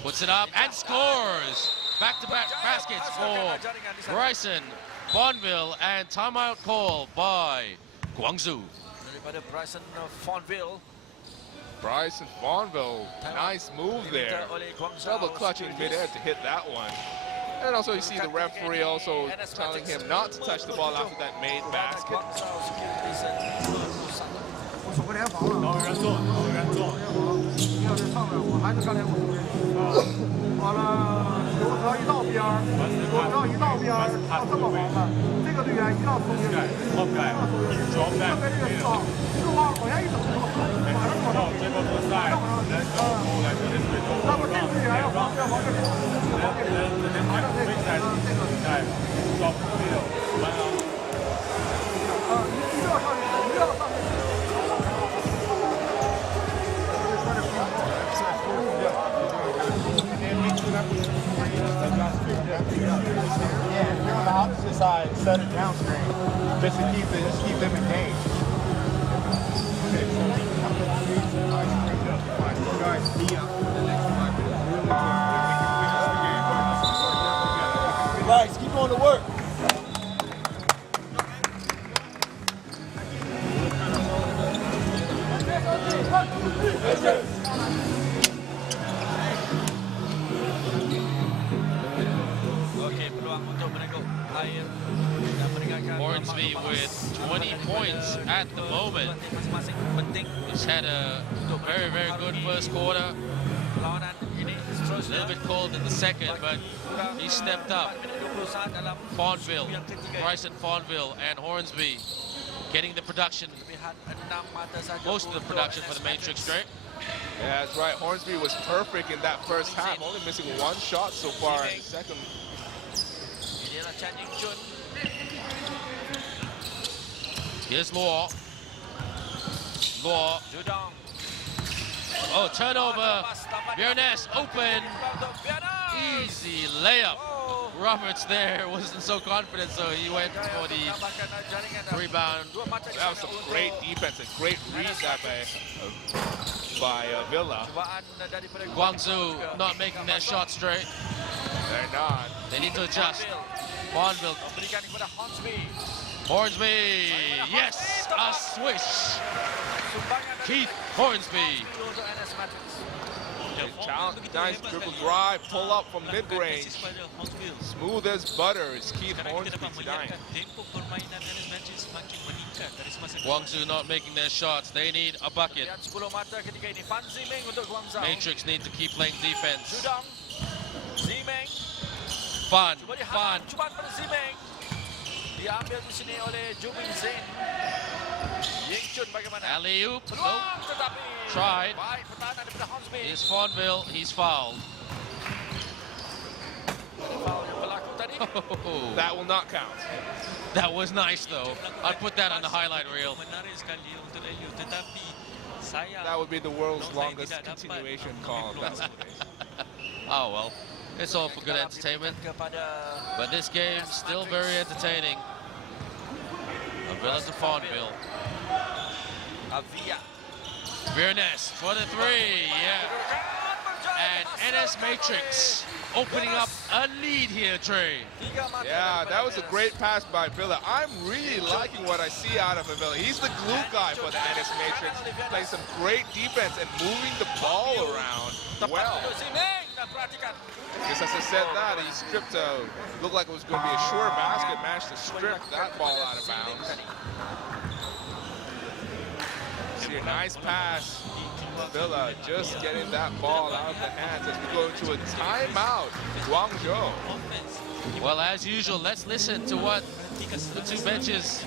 Puts it up and scores! Back-to-back baskets for Bryson Fonville, and timeout call by Guangzhou. Daripada Bryson Fonville. Bryson Fonville, nice move there. Double clutching midair to hit that one. And also you see the referee also telling him not to touch the ball after that made basket. Guangzhou Securities 我守不联防了。导员坐，导员坐。你要是上来，我还是干练我守不联完了，我只要一到边儿，我只要一到边儿，到这么防的，这个队员一定要守进去，一定要守进去。特别这个四号，往前一走就好，马上往上。那么这个队员要防这里，防这里，防这里，这个。一定要上去，一定要上去。Yeah, if you're on the opposite side, set it downstream. Just to keep them engaged. Guys, keep on the work. Hornsby with 20 points at the moment. He's had a very, very good first quarter. A little bit cold in the second, but he stepped up. Fonville, Bryson Fonville and Hornsby getting the production, most of the production for the Matrix straight. Yeah, that's right. Hornsby was perfect in that first half, only missing one shot so far in the second. Here's Law. Law. Oh, turnover. Bjernes open. Easy layup. Roberts there wasn't so confident, so he went for the rebound. That was some great defense and great read that by Villa. Guangzhou not making their shot straight. They're not. They need to adjust. Fonville. Hornsby, yes, a swish. Keith Hornsby. Nice dribble drive, pull up from mid-range. Smooth as butter is Keith Hornsby tonight. Guangzhou not making their shots. They need a bucket. Matrix need to keep playing defense. Fun. Diambil di sini oleh Jubin Zain. Ying Chun bagaimana? Alley-oop. Nope. Tried. Here's Fonville. He's fouled. Oh, that will not count. That was nice though. I'd put that on the highlight reel. That would be the world's longest continuation call. Oh well. It's all for good entertainment, but this game's still very entertaining. Villa to Fonville. Bjernes for the three, yeah. And NS Matrix opening up a lead here, Trey. Yeah, that was a great pass by Villa. I'm really liking what I see out of Villa. He's the glue guy for the NS Matrix, playing some great defense and moving the ball around well. Just as I said that, he stripped looked like it was going to be a sure basket, managed to strip that ball out of bounds. See a nice pass. Villa just getting that ball out of the hands as we go into a timeout. Guangzhou. Well, as usual, let's listen to what the two benches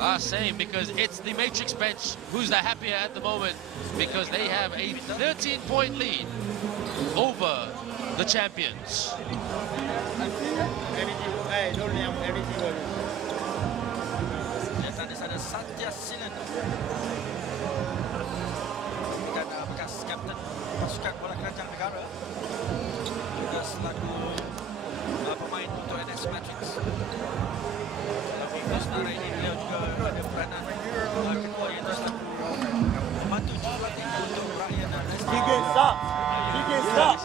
are saying, because it's the Matrix bench who's the happier at the moment, because they have a 13-point lead over the champions. Lihat tadi ada Satya Sinendo. Dan bekas kapten pasukan bola kerajaan negara. Juga selaku pemain untuk NS Matrix. Tapi sebenarnya ini beliau juga ada peranan ketua iaitu selaku membantu jurulatih untuk rakyat NS. He can stop. He can stop.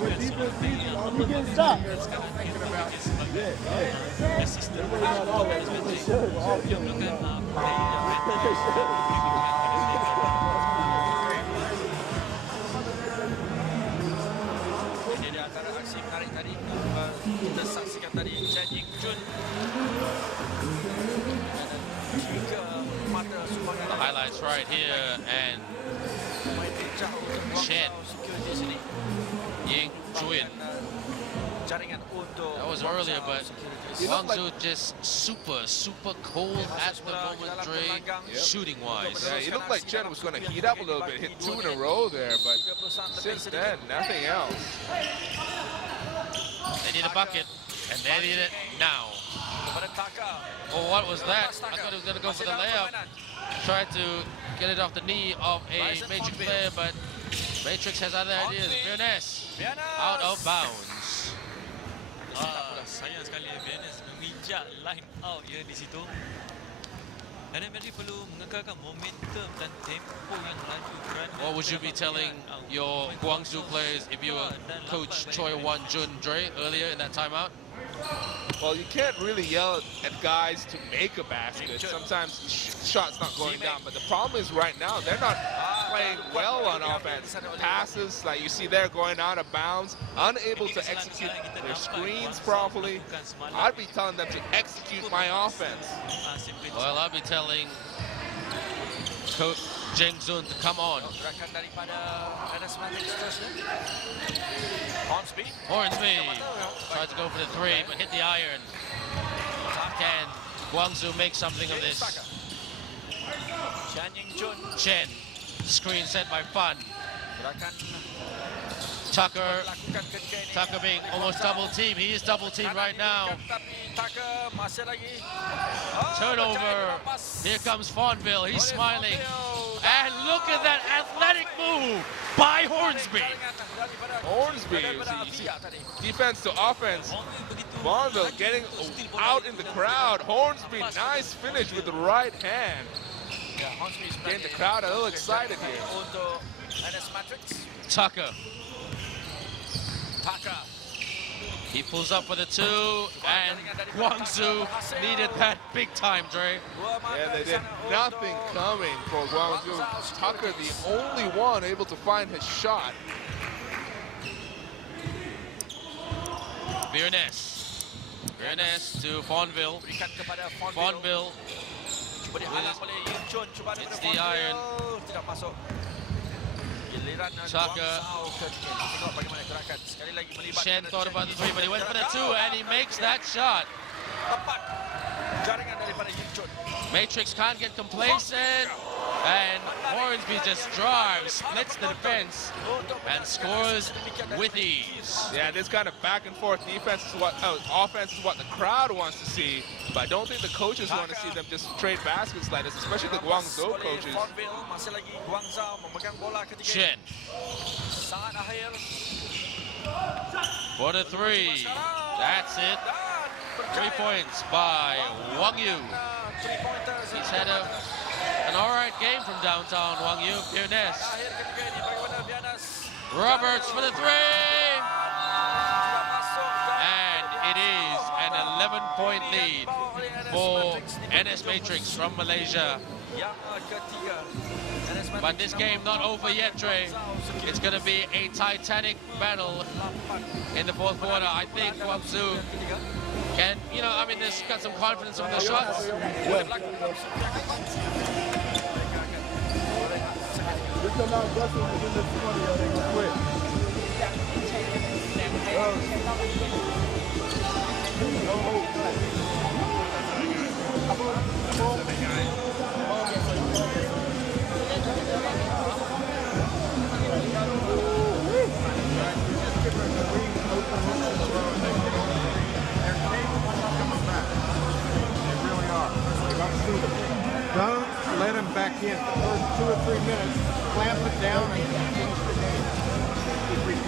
He can stop. Assistant Ini di antara aksi menarik tadi kita saksikan tadi Chen Ying-jun juga mata supaya The highlights right here, and pemain bincang untuk Chen Guangzhou Securities ini Ying-jun. jaringan untuk That was earlier, but Securities. Guangzhou just super cold at the moment, Dre, shooting-wise. Yeah, it looked like Chen was going to heat up a little bit, hit 2 in a row there, but since then, nothing else. They need a bucket, and they need it now. Kepada Taka. Oh, what was that? I thought he was going to go for the layup. Tried to get it off the knee of a Matrix player, but Matrix has other ideas. Viernes out of bounds. sayang sekali Venice memijak line out ya di situ. Dan Madrid perlu mengekalkan momentum dan tempo yang laju kerana What would you be telling your Guangzhou players if you were Coach Choi Wan-jun, Dre, earlier in that timeout? Well, you can't really yell at guys to make a basket. Sometimes shots not going down, but the problem is right now they're not playing well on offense. Passes, like you see, they're going out of bounds, unable to execute their screens properly. I'd be telling them to execute my offense. Well, I'll be telling Coach Jeng-sun to come on. Gerakan daripada NS Matrix seterusnya. Hornsby. Hornsby tried to go for the three, but hit the iron. Can Guangzhou make something of this? Chen Ying-jun. Chen, screen set by Fan. Gerakan Tucker, lakukan ketika ini. Tucker being almost double teamed. He is double teamed right now. Tapi Tucker masih lagi. Turnover. Here comes Fonville. He's smiling. And look at that athletic move by Hornsby. Hornsby, defense to offense. Bonville getting out in the crowd. Hornsby, nice finish with the right hand. Getting the crowd a little excited here. Untuk NS Matrix. Tucker. Tucker. He pulls up for the two, and Guangzhou needed that big time, Dre. Yeah, they did nothing coming for Guangzhou. Tucker, the only one able to find his shot. Viernes to Fonville. Berikan kepada Fonville Cuba dihalang oleh Ying-jun. Cuba hits daripada the iron. Tidak masuk. Giliran Tucker. Tengok bagaimana gerakan. Sekali lagi melibatkan Chen thought about the three, but he went for the two, and he makes that shot. Tepat. Jaringan daripada Ying-jun. Matrix can't get complacent, and Hornsby just drives, splits the defense, and scores with ease. Yeah, this kind of back and forth defense is what, offense is what the crowd wants to see, but I don't think the coaches want to see them just trade baskets like this, especially the Guangzhou coaches. Masih lagi Guangzhou memegang bola ketika Chen saat akhir. for the three. That's it. 3 points by Wang Yu. He's had an alright game from downtown Wang Yu. Viernes. Akhir ketika ini bagaimana Viernes. Roberts for the three. And it is an 11-point lead for NS Matrix from Malaysia. Yang ketiga. But this game not over yet, Dre. It's going to be a titanic battle in the fourth quarter. I think Guangzhou can, you know, I mean, they've got some confidence on their shots.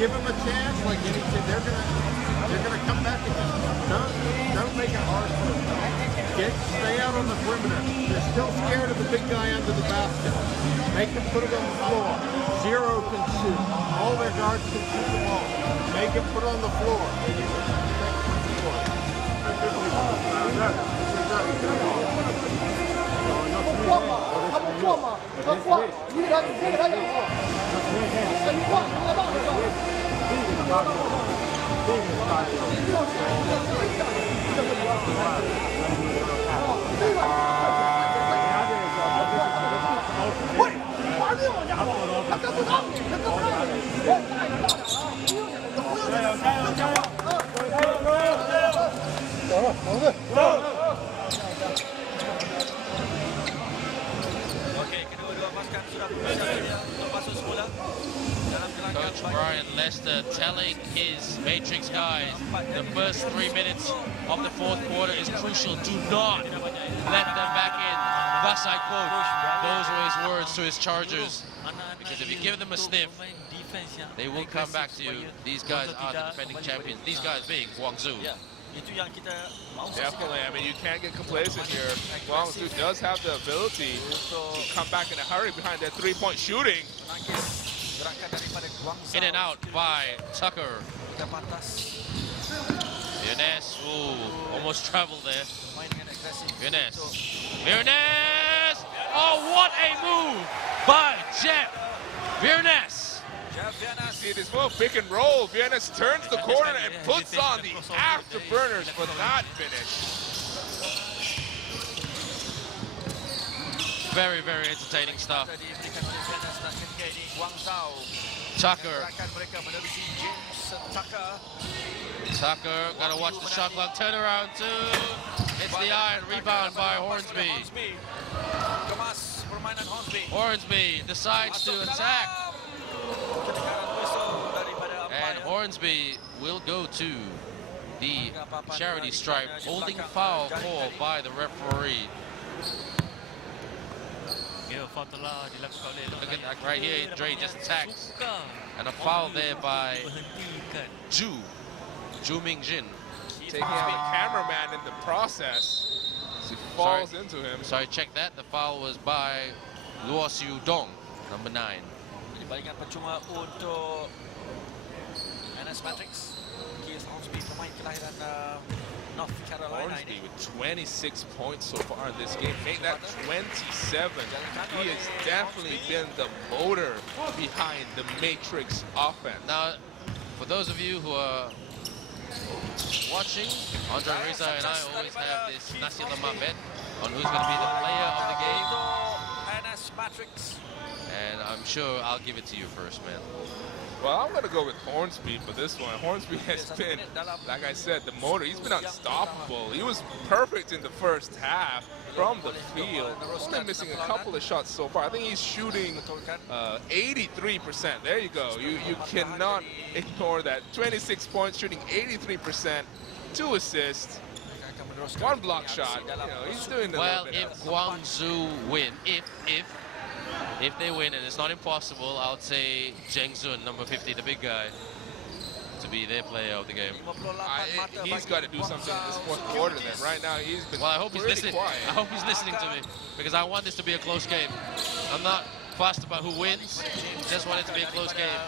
give them a chance. Like anything, they're gonna come back again. Don't make it hard for them. Stay out on the perimeter. They're still scared of the big guy under the basket. Make them put it on the floor. Zero can shoot. All their guards can shoot the ball. Make them put it on the floor. Coach Brian Lester telling his Matrix guys the first 3 minutes of the fourth quarter is crucial. Do not let them back in. Thus I quote, those were his words to his Chargers. Because if you give them a sniff, they will come back to you. These guys are the defending champions. These guys being Guangzhou. Definitely. I mean, you can't get complacent here. Guangzhou does have the ability to come back in a hurry behind their three-point shooting. In and out by Tucker. Viernes, almost traveled there. Viernes. Oh, what a move by Jeff Viernes. See this move, pick and roll. Viernes turns the corner and puts on the afterburners for that finish. Very, very entertaining stuff. Tucker, gotta watch the shot clock. Turn around too. It's the iron. Rebound by Hornsby. Hornsby decides to attack. And Hornsby will go to the charity stripe. Holding foul called by the referee. Look at that right here, Dre just attacks. And a foul there by Ju Mingjin. Taking out the cameraman in the process. As he falls into him. Sorry, check that. The foul was by Luo Siu Dong, number 9. Balingan percuma untuk NS Matrix. Keith Hornsby, pemain kelahiran North Carolina. Hornsby with 26 points so far in this game. Make that 27. He has definitely been the motor behind the Matrix offense. Now, for those of you who are watching, Andre Reza and I always have this Nasi Lemak bet on who's going to be the player of the game. NS Matrix. And I'm sure I'll give it to you first, man. Well, I'm going to go with Hornsby for this one. Hornsby has been, like I said, the motor. He's been unstoppable. He was perfect in the first half from the field. Only missing a couple of shots so far. I think he's shooting 83%. There you go. You cannot ignore that. 26 points, shooting 83%, 2 assists, 1 block shot. You know, he's doing a well, little bit. if Guangzhou win, if they win, and it's not impossible, I would say Zheng Zun, number 50, the big guy, to be their player of the game. He's got to do something in this fourth quarter then. Right now, he's been I hope he's listening. quiet. I hope he's listening to me, because I want this to be a close game. I'm not fussed about who wins. Just want it to be a close game.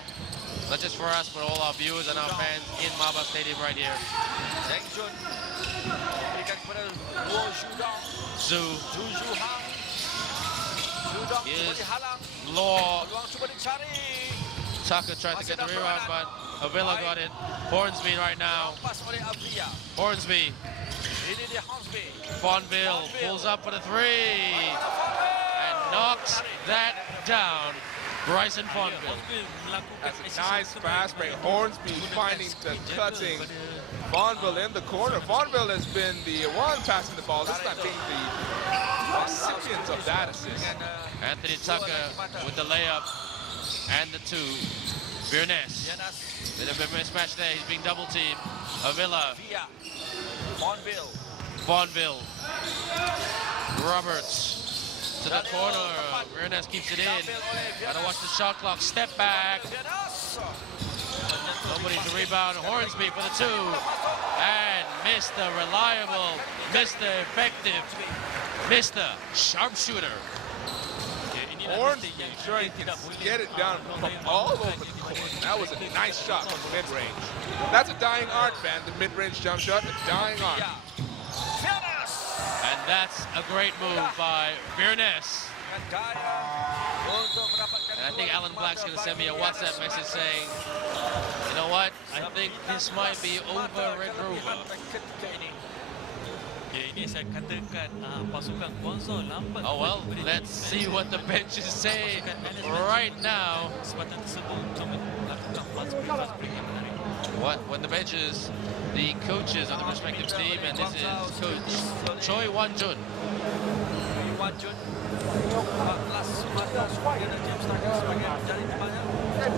Not just for us, but all our viewers and our fans in Maba Stadium right here. Zhu. Here's Law. Tucker tried to get the rebound, but Avila got it. Hornsby right now. Hornsby. Fonville pulls up for the 3 and knocks that down. Bryson Fonville. That's a nice fast break. Hornsby finding the cutting Fonville in the corner. Fonville has been the one passing the ball. This time being the recipient of that assist. Anthony Tucker with the layup and the 2. Viernes. Bit of a mismatch there. He's being double teamed. Avila. Fonville. Roberts. To the corner. Viernes keeps it in. Gotta watch the shot clock. Step back. Nobody to rebound. Hornsby for the 2. And Mr. Reliable, Mr. Effective, Mr. Sharpshooter. Hornsby sure he can get it down from all over the court. That was a nice shot from mid-range. That's a dying art, man. The mid-range jump shot, a dying art. And that's a great move by Virnes. And I think Alan Black's going to send me a WhatsApp message saying, you know what, I think this might be over Red Rover. Ini saya katakan pasukan Guangzhou lambat. Oh well, let's see what the benches say right now. Kesempatan tersebut untuk melakukan fast break yang menarik. What when the benches, the coaches of the respective team, and this is Coach Choi Wan-jun. Wan-jun 14 mata suara dan James Tucker sebagai penjari temannya. Dan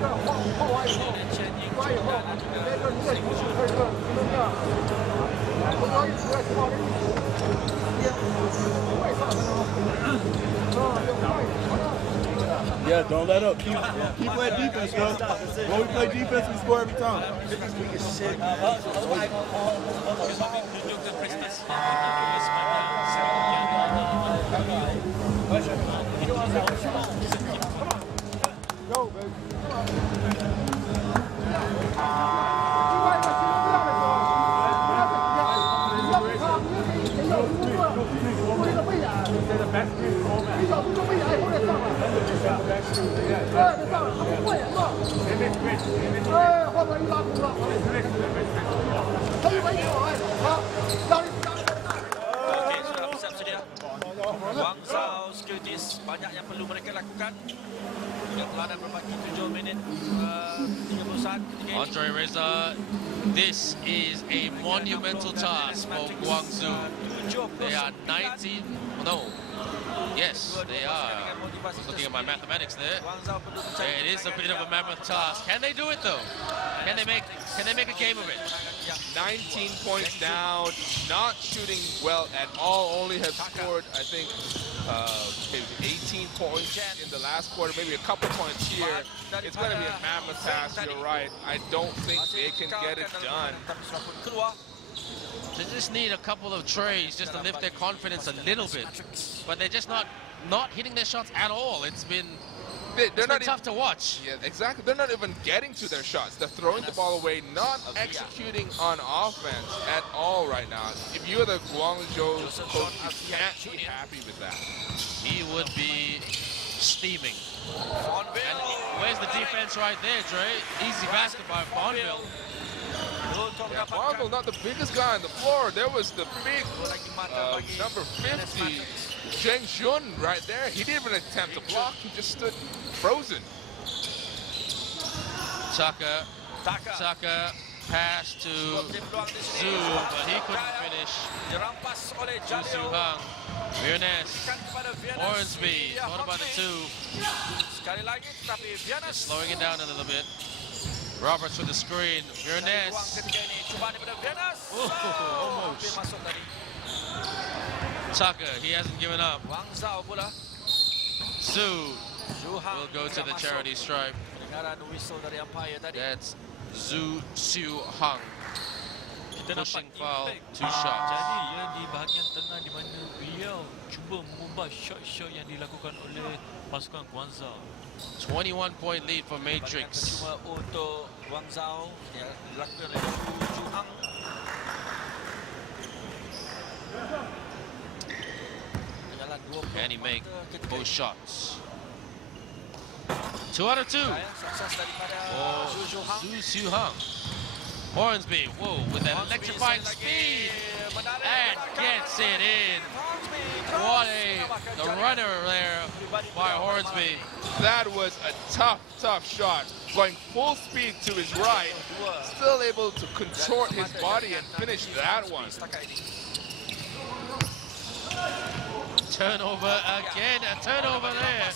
Chen Ying juga dan juga Seri Mutiara. Yeah, don't let up. Keep playing defense, bro. When we play defense, we score every time. Menunjukkan prestasi yang semangat. Go, baby. Okey, sudah bersiap sedia. Guangzhou Securities, banyak yang perlu mereka lakukan. Sudah telah dan berbaki 7 minit 30 saat ketika ini. Andre Reza, this is a monumental task for Guangzhou. They are 19, no, yes, they are. I was looking at my mathematics there. It is a bit of a mammoth task. Can they do it though? Can they make a game of it? 19 points down, not shooting well at all, only have scored, I think, maybe 18 points in the last quarter, maybe a couple points here. It's going to be a mammoth task, you're right. I don't think they can get it done. They just need a couple of trays just to lift their confidence a little bit. But they're just not hitting their shots at all. It's been tough to watch. Yeah, exactly. They're not even getting to their shots. They're throwing the ball away, not executing on offense at all right now. If you're the Guangzhou coach, you can't be happy with that. He would be steaming. And where's the defense right there, Dre? Easy basket by Bonville. Yeah, Guangzhou not the biggest guy on the floor. There was the big number 50, Zheng Jun right there. He didn't even attempt to block. He just stood frozen. Tucker pass to Zhu, but he couldn't finish. Zhu Su-hang, Virnes, Hornsby. What about the 2? Just slowing it down a little bit. Roberts with the screen. Virnes. Almost. Tucker, he hasn't given up. Zhu will go to the charity stripe. That's Zhu Su-hang. Pushing foul, 2 shots. Jadi yang di bahagian tengah di mana beliau cuba mengubah shot-shot yang dilakukan oleh pasukan Guangzhou. 21-point lead for Matrix. Cuma untuk Guangzhou yang dilakukan oleh Zhu Hang. Can he make both shots? 2 out of 2. Oh, Zhu Su-hang. Hornsby, whoa, with that electrifying speed, and gets it in. What the runner there by Hornsby. That was a tough shot. Going full speed to his right, still able to contort his body and finish that one. Turnover again, a turnover there.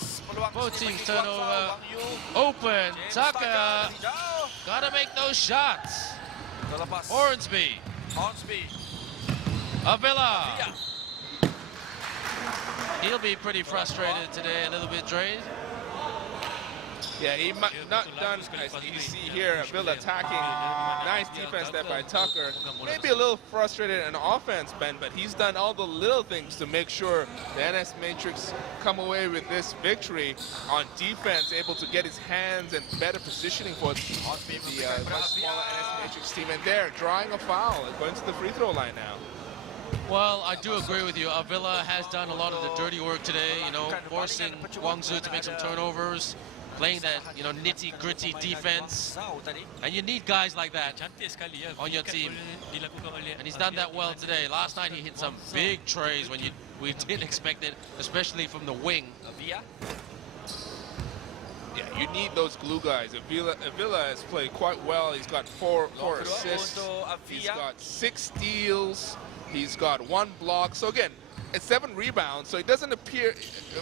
Both teams turnover. Open, Tucker, gotta make those shots. Hornsby. Avila. He'll be pretty frustrated today, a little bit drained. Yeah, he might not done as you see here. Bill attacking. Nice defense there by Tucker. Maybe a little frustrated on offense, Ben, but he's done all the little things to make sure the NS Matrix come away with this victory on defense, able to get his hands and better positioning for the much smaller NS Matrix team. And they're drawing a foul, going to the free throw line now. Well, I do agree with you. Avila has done a lot of the dirty work today, you know, forcing Guangzhou to make some turnovers, playing that, you know, nitty-gritty defense. And you need guys like that on your team. And he's done that well today. Last night he hit some big trays when we didn't expect it, especially from the wing. Yeah, you need those glue guys. Avila has played quite well. He's got four assists. He's got 6 steals. He's got 1 block. So again, it's 7 rebounds. So it doesn't appear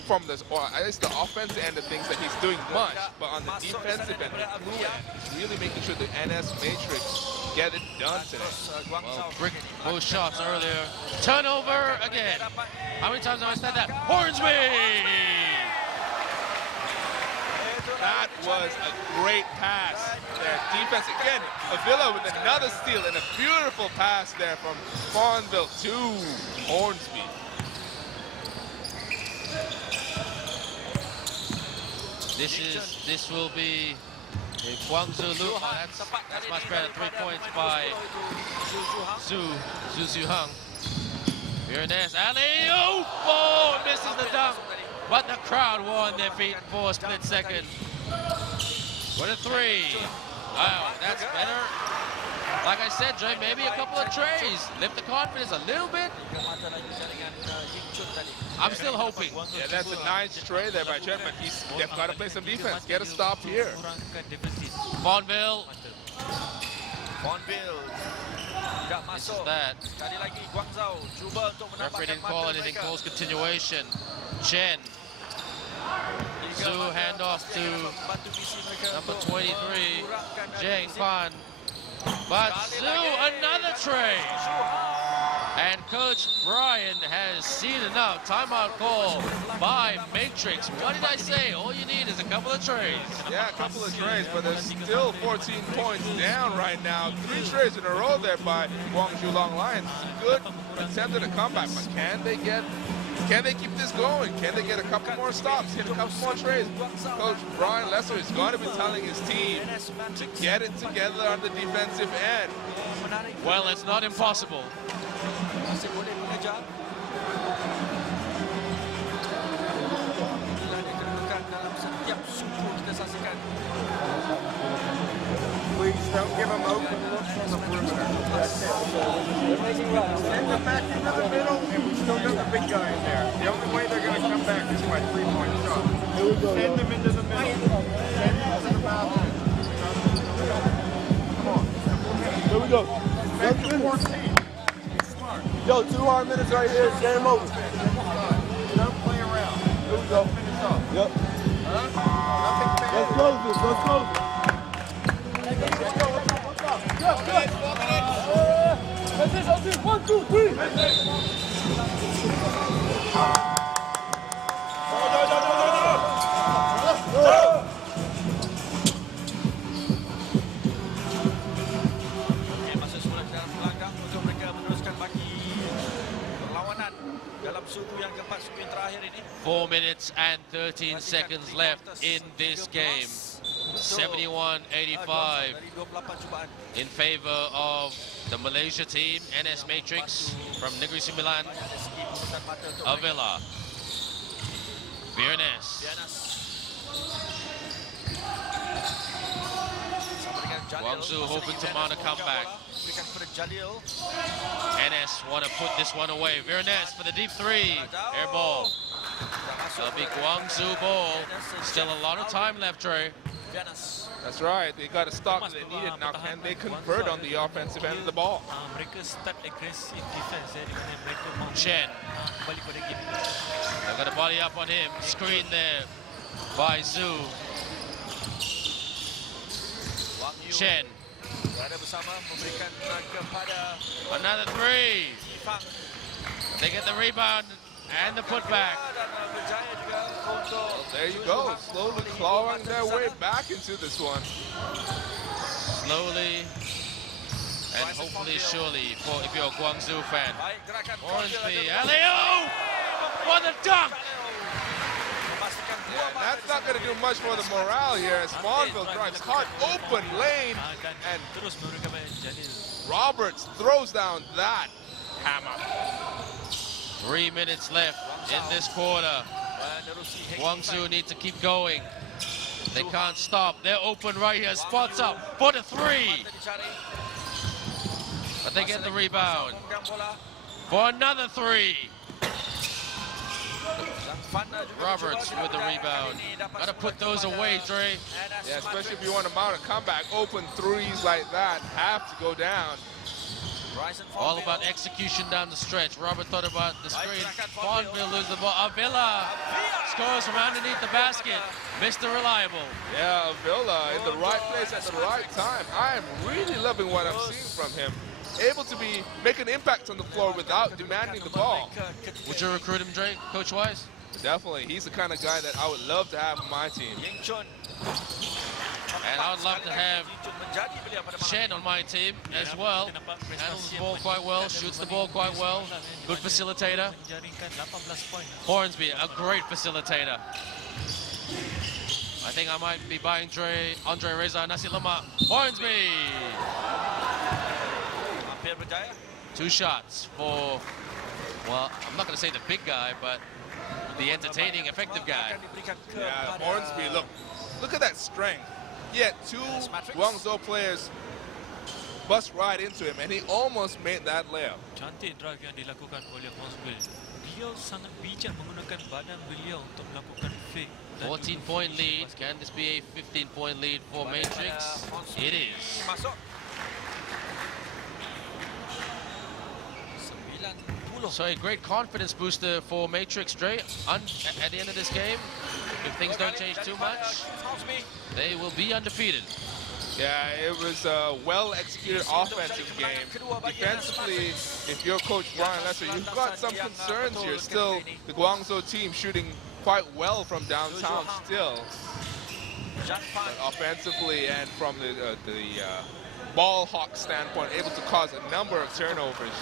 from this, or at least the offensive end of things, that he's doing much. But on the defensive end, he's really making sure the NS Matrix get it done today. Well, brick both shots earlier. Turnover again. How many times have I said that? Hornsby! That was a great pass there. Defense again. Avila with another steal and a beautiful pass there from Farnville to Hornsby. This will be a Guangzhou loop. That's much better. 3 points by Zhu Hung. Virenez, alley-oop! Oh, misses the dunk. But the crowd were on their feet for a split second. What a 3. Wow, that's better. Like I said, Jay, maybe a couple of trays. Lift the confidence a little bit. I'm still hoping. Yeah, that's a nice tray there by Chen, but they've got to play some defense. Get a stop here. Bonville. This is that. Referee didn't call anything, calls continuation. Chen. Zhu handoff to number 23, Zheng Fan. But Zhu, another tray. And Coach Brian has seen enough. Timeout call by Matrix. What did I say? All you need is a couple of trays. Yeah, a couple of trays, but there's still 14 points down right now. 3 trays in a row there by Guangzhou Long Lions. Good attempt at a comeback, but can they keep this going? Can they get a couple more stops, hit a couple more trays? Coach Brian Lesser is going to be telling his team to get it together on the defensive end. Well, it's not impossible. Please don't give them open looks on the perimeter. That's it. Send them back into the middle, and we still got the big guy in there. The only way they're going to come back is by 3-point shot. Send them into the middle. Send them to the basket. Come on. Here we go. Back to 14. Smart. Yo, 2 hard minutes right here. Game over. Don't play around. Here we go. Finish off. Yep. Nothing bad. Let's close this. Let's close it. One, two, three. Masuk semula ke dalam gelanggang untuk mereka meneruskan bagi perlawanan dalam suku yang keempat, suku yang terakhir ini. 4 minutes and 13 seconds left in this game. 71-85 in favor of the Malaysia team. NS Matrix from Negeri Sembilan. Avila. Virenez. Guangzhou hoping to mount a comeback. NS want to put this one away. Virenez for the deep 3. Air ball. That'll be Guangzhou ball. Still a lot of time left, Trey. That's right. They got to stop what they needed. Now, can they convert on the offensive end of the ball? Mereka start aggressive defense di mana mereka mahu Chen. balik pada game. They're going to body up on him. Screen there by Zhu. Chen. Another 3. They get the rebound and the putback. There you go, slowly clawing their way back into this one. Slowly and hopefully surely, if you're a Guangzhou fan. Hornsby, alley-oop! For the dunk! Yeah, that's not going to do much for the morale here as Swanville drives hard, open lane, and Roberts throws down that hammer. 3 minutes left in this quarter. Guangzhou need to keep going. They can't stop. They're open right here. Spots up for the three. But they get the rebound for another three. Roberts with the rebound. Gotta put those away, Dre. Yeah, especially if you want to mount a comeback. Open threes like that have to go down. All about execution down the stretch. Robert thought about the screen. Fonville loses the ball. Avila scores from underneath the basket. Mr. Reliable. Yeah, Avila in the right place at the right time. I am really loving what I'm seeing from him. Able to make an impact on the floor without demanding the ball. Would you recruit him, Drake, coach-wise? Definitely. He's the kind of guy that I would love to have on my team. And I would love to have Shen on my team as well. Handles the ball quite well, shoots the ball quite well. Good facilitator. Hornsby, a great facilitator. I think I might be buying Andre Reza Nasi Lemak. Hornsby! 2 shots for, well, I'm not going to say the big guy, but the entertaining, effective guy. Yeah, Hornsby, look at that strength. Yet 2 Guangzhou players bust right into him, and he almost made that layup. Cantik drive yang dilakukan oleh Hornsby. Beliau sangat bijak menggunakan badan beliau untuk melakukan fake. 14-point lead. Can this be a 15-point lead for Matrix? It is. So a great confidence booster for Matrix, Dre. At the end of this game, if things don't change too much, they will be undefeated. Yeah, it was a well-executed offensive game. Defensively, if you're Coach Brian Lesser, you've got some concerns here. Still, the Guangzhou team shooting quite well from downtown still. But offensively and from the ball hawk standpoint, able to cause a number of turnovers.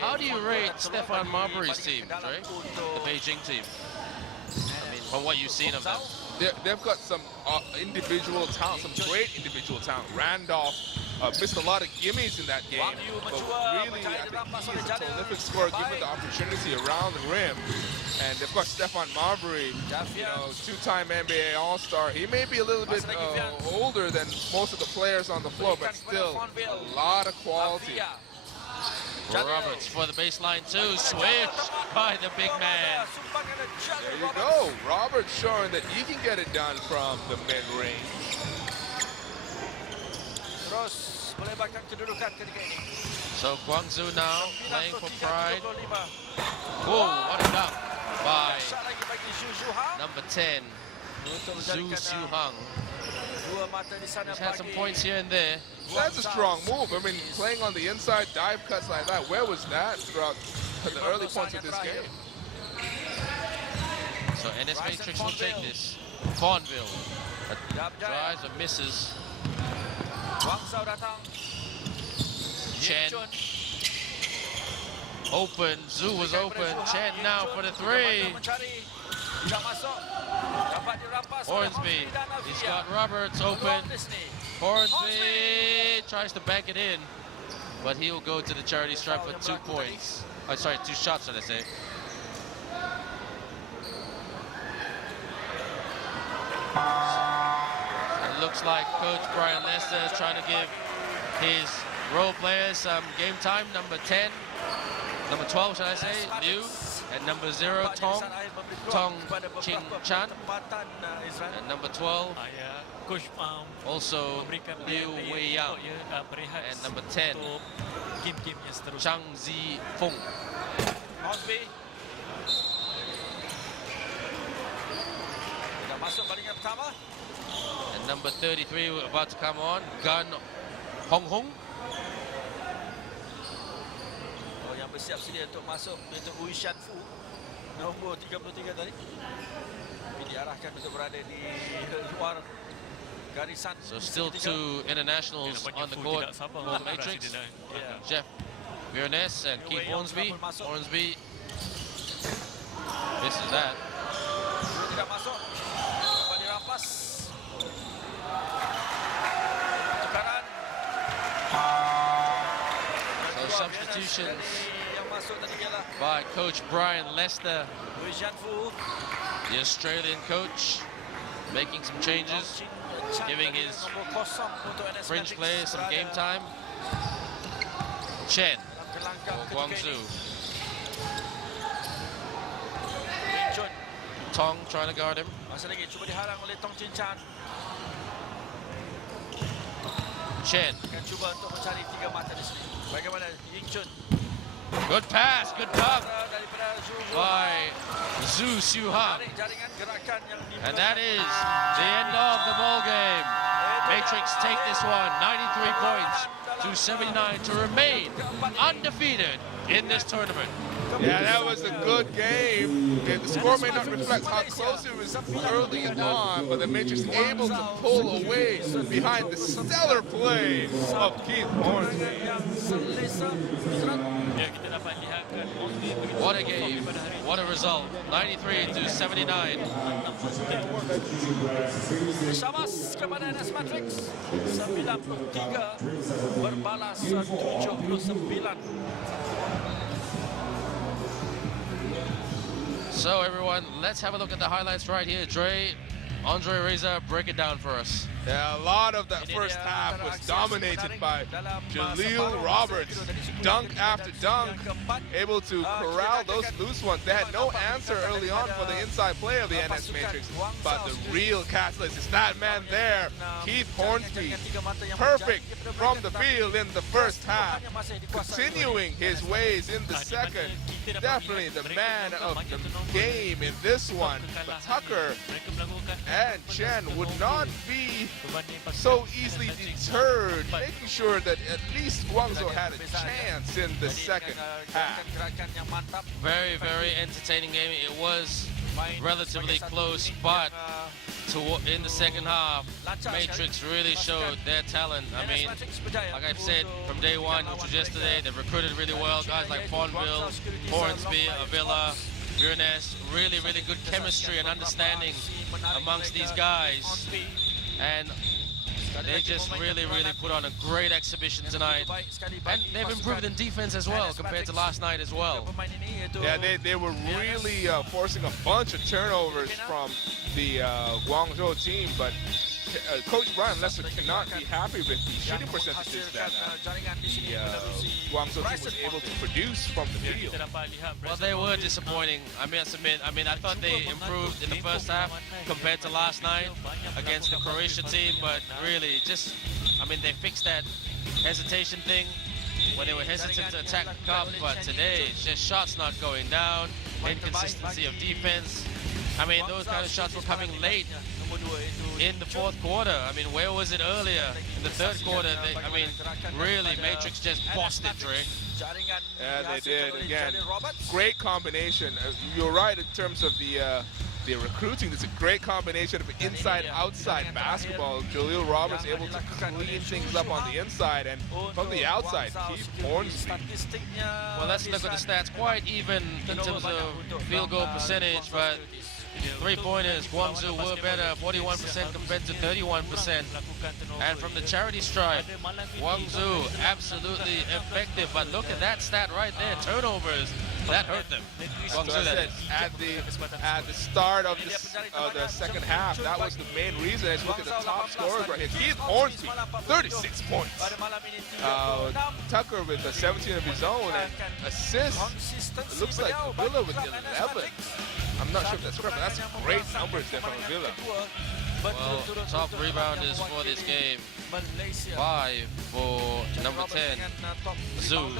How do you rate Stefan Marbury's team, Dre? The Beijing team? I mean, from what you've seen of them. They've got some individual talent, some great individual talent. Randolph missed a lot of gimmies in that game, but really, I think he's a prolific scorer given the opportunity around the rim. And they've got Stefan Marbury, you know, 2-time NBA All-Star. He may be a little bit older than most of the players on the floor, but still a lot of quality. Roberts for the baseline too. Switch by the big man. There you go. Roberts showing that he can get it done from the mid-range. So Guangzhou now playing for pride. Whoa, what a dunk by number 10, Zhu Xiuhang. He's had some points here and there. That's a strong move. I mean, playing on the inside, dive cuts like that. Where was that throughout the early points of this game? So NS Matrix will take this. Fonville drives and misses. Chen open. Zhu was open. Chen now for the three. Hornsby, he's got Roberts open. Hornsby tries to bank it in, but he'll go to the charity stripe for 2 points. Oh, sorry, 2 shots, should I say. It looks like Coach Brian Lester is trying to give his role players some game time. Number 10, number 12, should I say, Liu. And number 0, Tong Ching Chan. And number 12, also Liu Wei Yang. And number 10, Chang Zi Feng. And number 33 about to come on, Gan Hong Hong. Bersiap sedia untuk masuk untuk Ui Shan Fu nombor 33 tadi. diarahkan untuk berada di luar garisan. So still two internationals on the court for the Matrix. Jeff Biernes and Keith Hornsby. Hornsby misses that. Tidak masuk. Kembali rampas. Tukaran. So substitutions by Coach Brian Lester, the Australian coach, making some changes, giving his fringe players some game time. Chen for Guangzhou. Tong trying to guard him. Masih lagi cuba diharang oleh Tong Chin Chan. Chen. Akan cuba untuk mencari tiga mata di sini. Bagaimana Ying Chun? Good pass, good pump by Zhu Xiuhan. And that is the end of the ball game. Matrix take this one, 93 points to 79 to remain undefeated in this tournament. Yeah, that was a good game. The score may not reflect how close it was early on, but the Matrix able to pull away behind the stellar play of Keith Hornsby. What a game, what a result. 93 to 79. Syabas kepada NS Matrix. 93 berbalas 79. So everyone, let's have a look at the highlights right here. Andre Reza, break it down for us. Yeah, a lot of that first half was dominated by Jaleel Roberts. Dunk after dunk, able to corral those loose ones. They had no answer early on for the inside play of the NS Matrix, but the real catalyst is that man there, Keith Hornsby. Perfect from the field in the first half, continuing his ways in the second. Definitely the man of the game in this one. But Tucker and Chen would not be so easily deterred, making sure that at least Guangzhou had a chance in the second half. Very, very entertaining game. It was relatively close, but in the second half, Matrix really showed their talent. I mean, like I've said from day one, which was yesterday, they recruited really well. Guys like Fonville, Hornsby, Avila, Biernes, really, really good chemistry and understanding amongst these guys. And they just really, really put on a great exhibition tonight. And they've improved in defense as well compared to last night as well. Yeah, they were really forcing a bunch of turnovers from the Guangzhou team, but Coach Brian Lester cannot be happy with the shooting percentages that the Guangzhou team was able to produce from the field. Well, they were disappointing, I must admit. I mean, I thought they improved in the first half compared to last night against the Croatia team, but really just, I mean, they fixed that hesitation thing when they were hesitant to attack the cup, but today it's just shots not going down, inconsistency of defense. I mean, those kind of shots were coming late in the fourth quarter. I mean, where was it earlier? In the third quarter, I mean, really, Matrix just bossed it, Dre. Yeah, they did. Again, great combination. You're right in terms of the recruiting. It's a great combination of inside-outside basketball. Jaleel Roberts able to clean things up on the inside, and from the outside, Keith Hornsby. Well, let's look at the stats. Quite even in terms of field goal percentage, but three-pointers, Guangzhou were better, 41% compared to 31%. And from the charity stripe, Guangzou absolutely effective. But look at that stat right there, turnovers. That hurt them. Guangzou, that is. At the start of the second half, that was the main reason. Let's look at the top scorers right here. Keith Hornsby, 36 points. Tucker with 17 of his own, and assists. It looks like Avila with 11. I'm not sure if that's correct, but that's great numbers there from Avila. Well, top rebounders for this game. 5 for number 10, Zhu.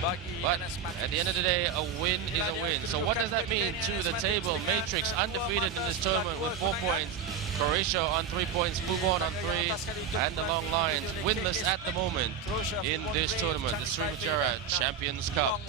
But at the end of the day, a win is a win. So what does that mean to the table? Matrix undefeated in this tournament with 4 points. Croatia on 3 points, Fubon on 3, and the Long Lions winless at the moment in this tournament, the Seri Mutiara Champions Cup.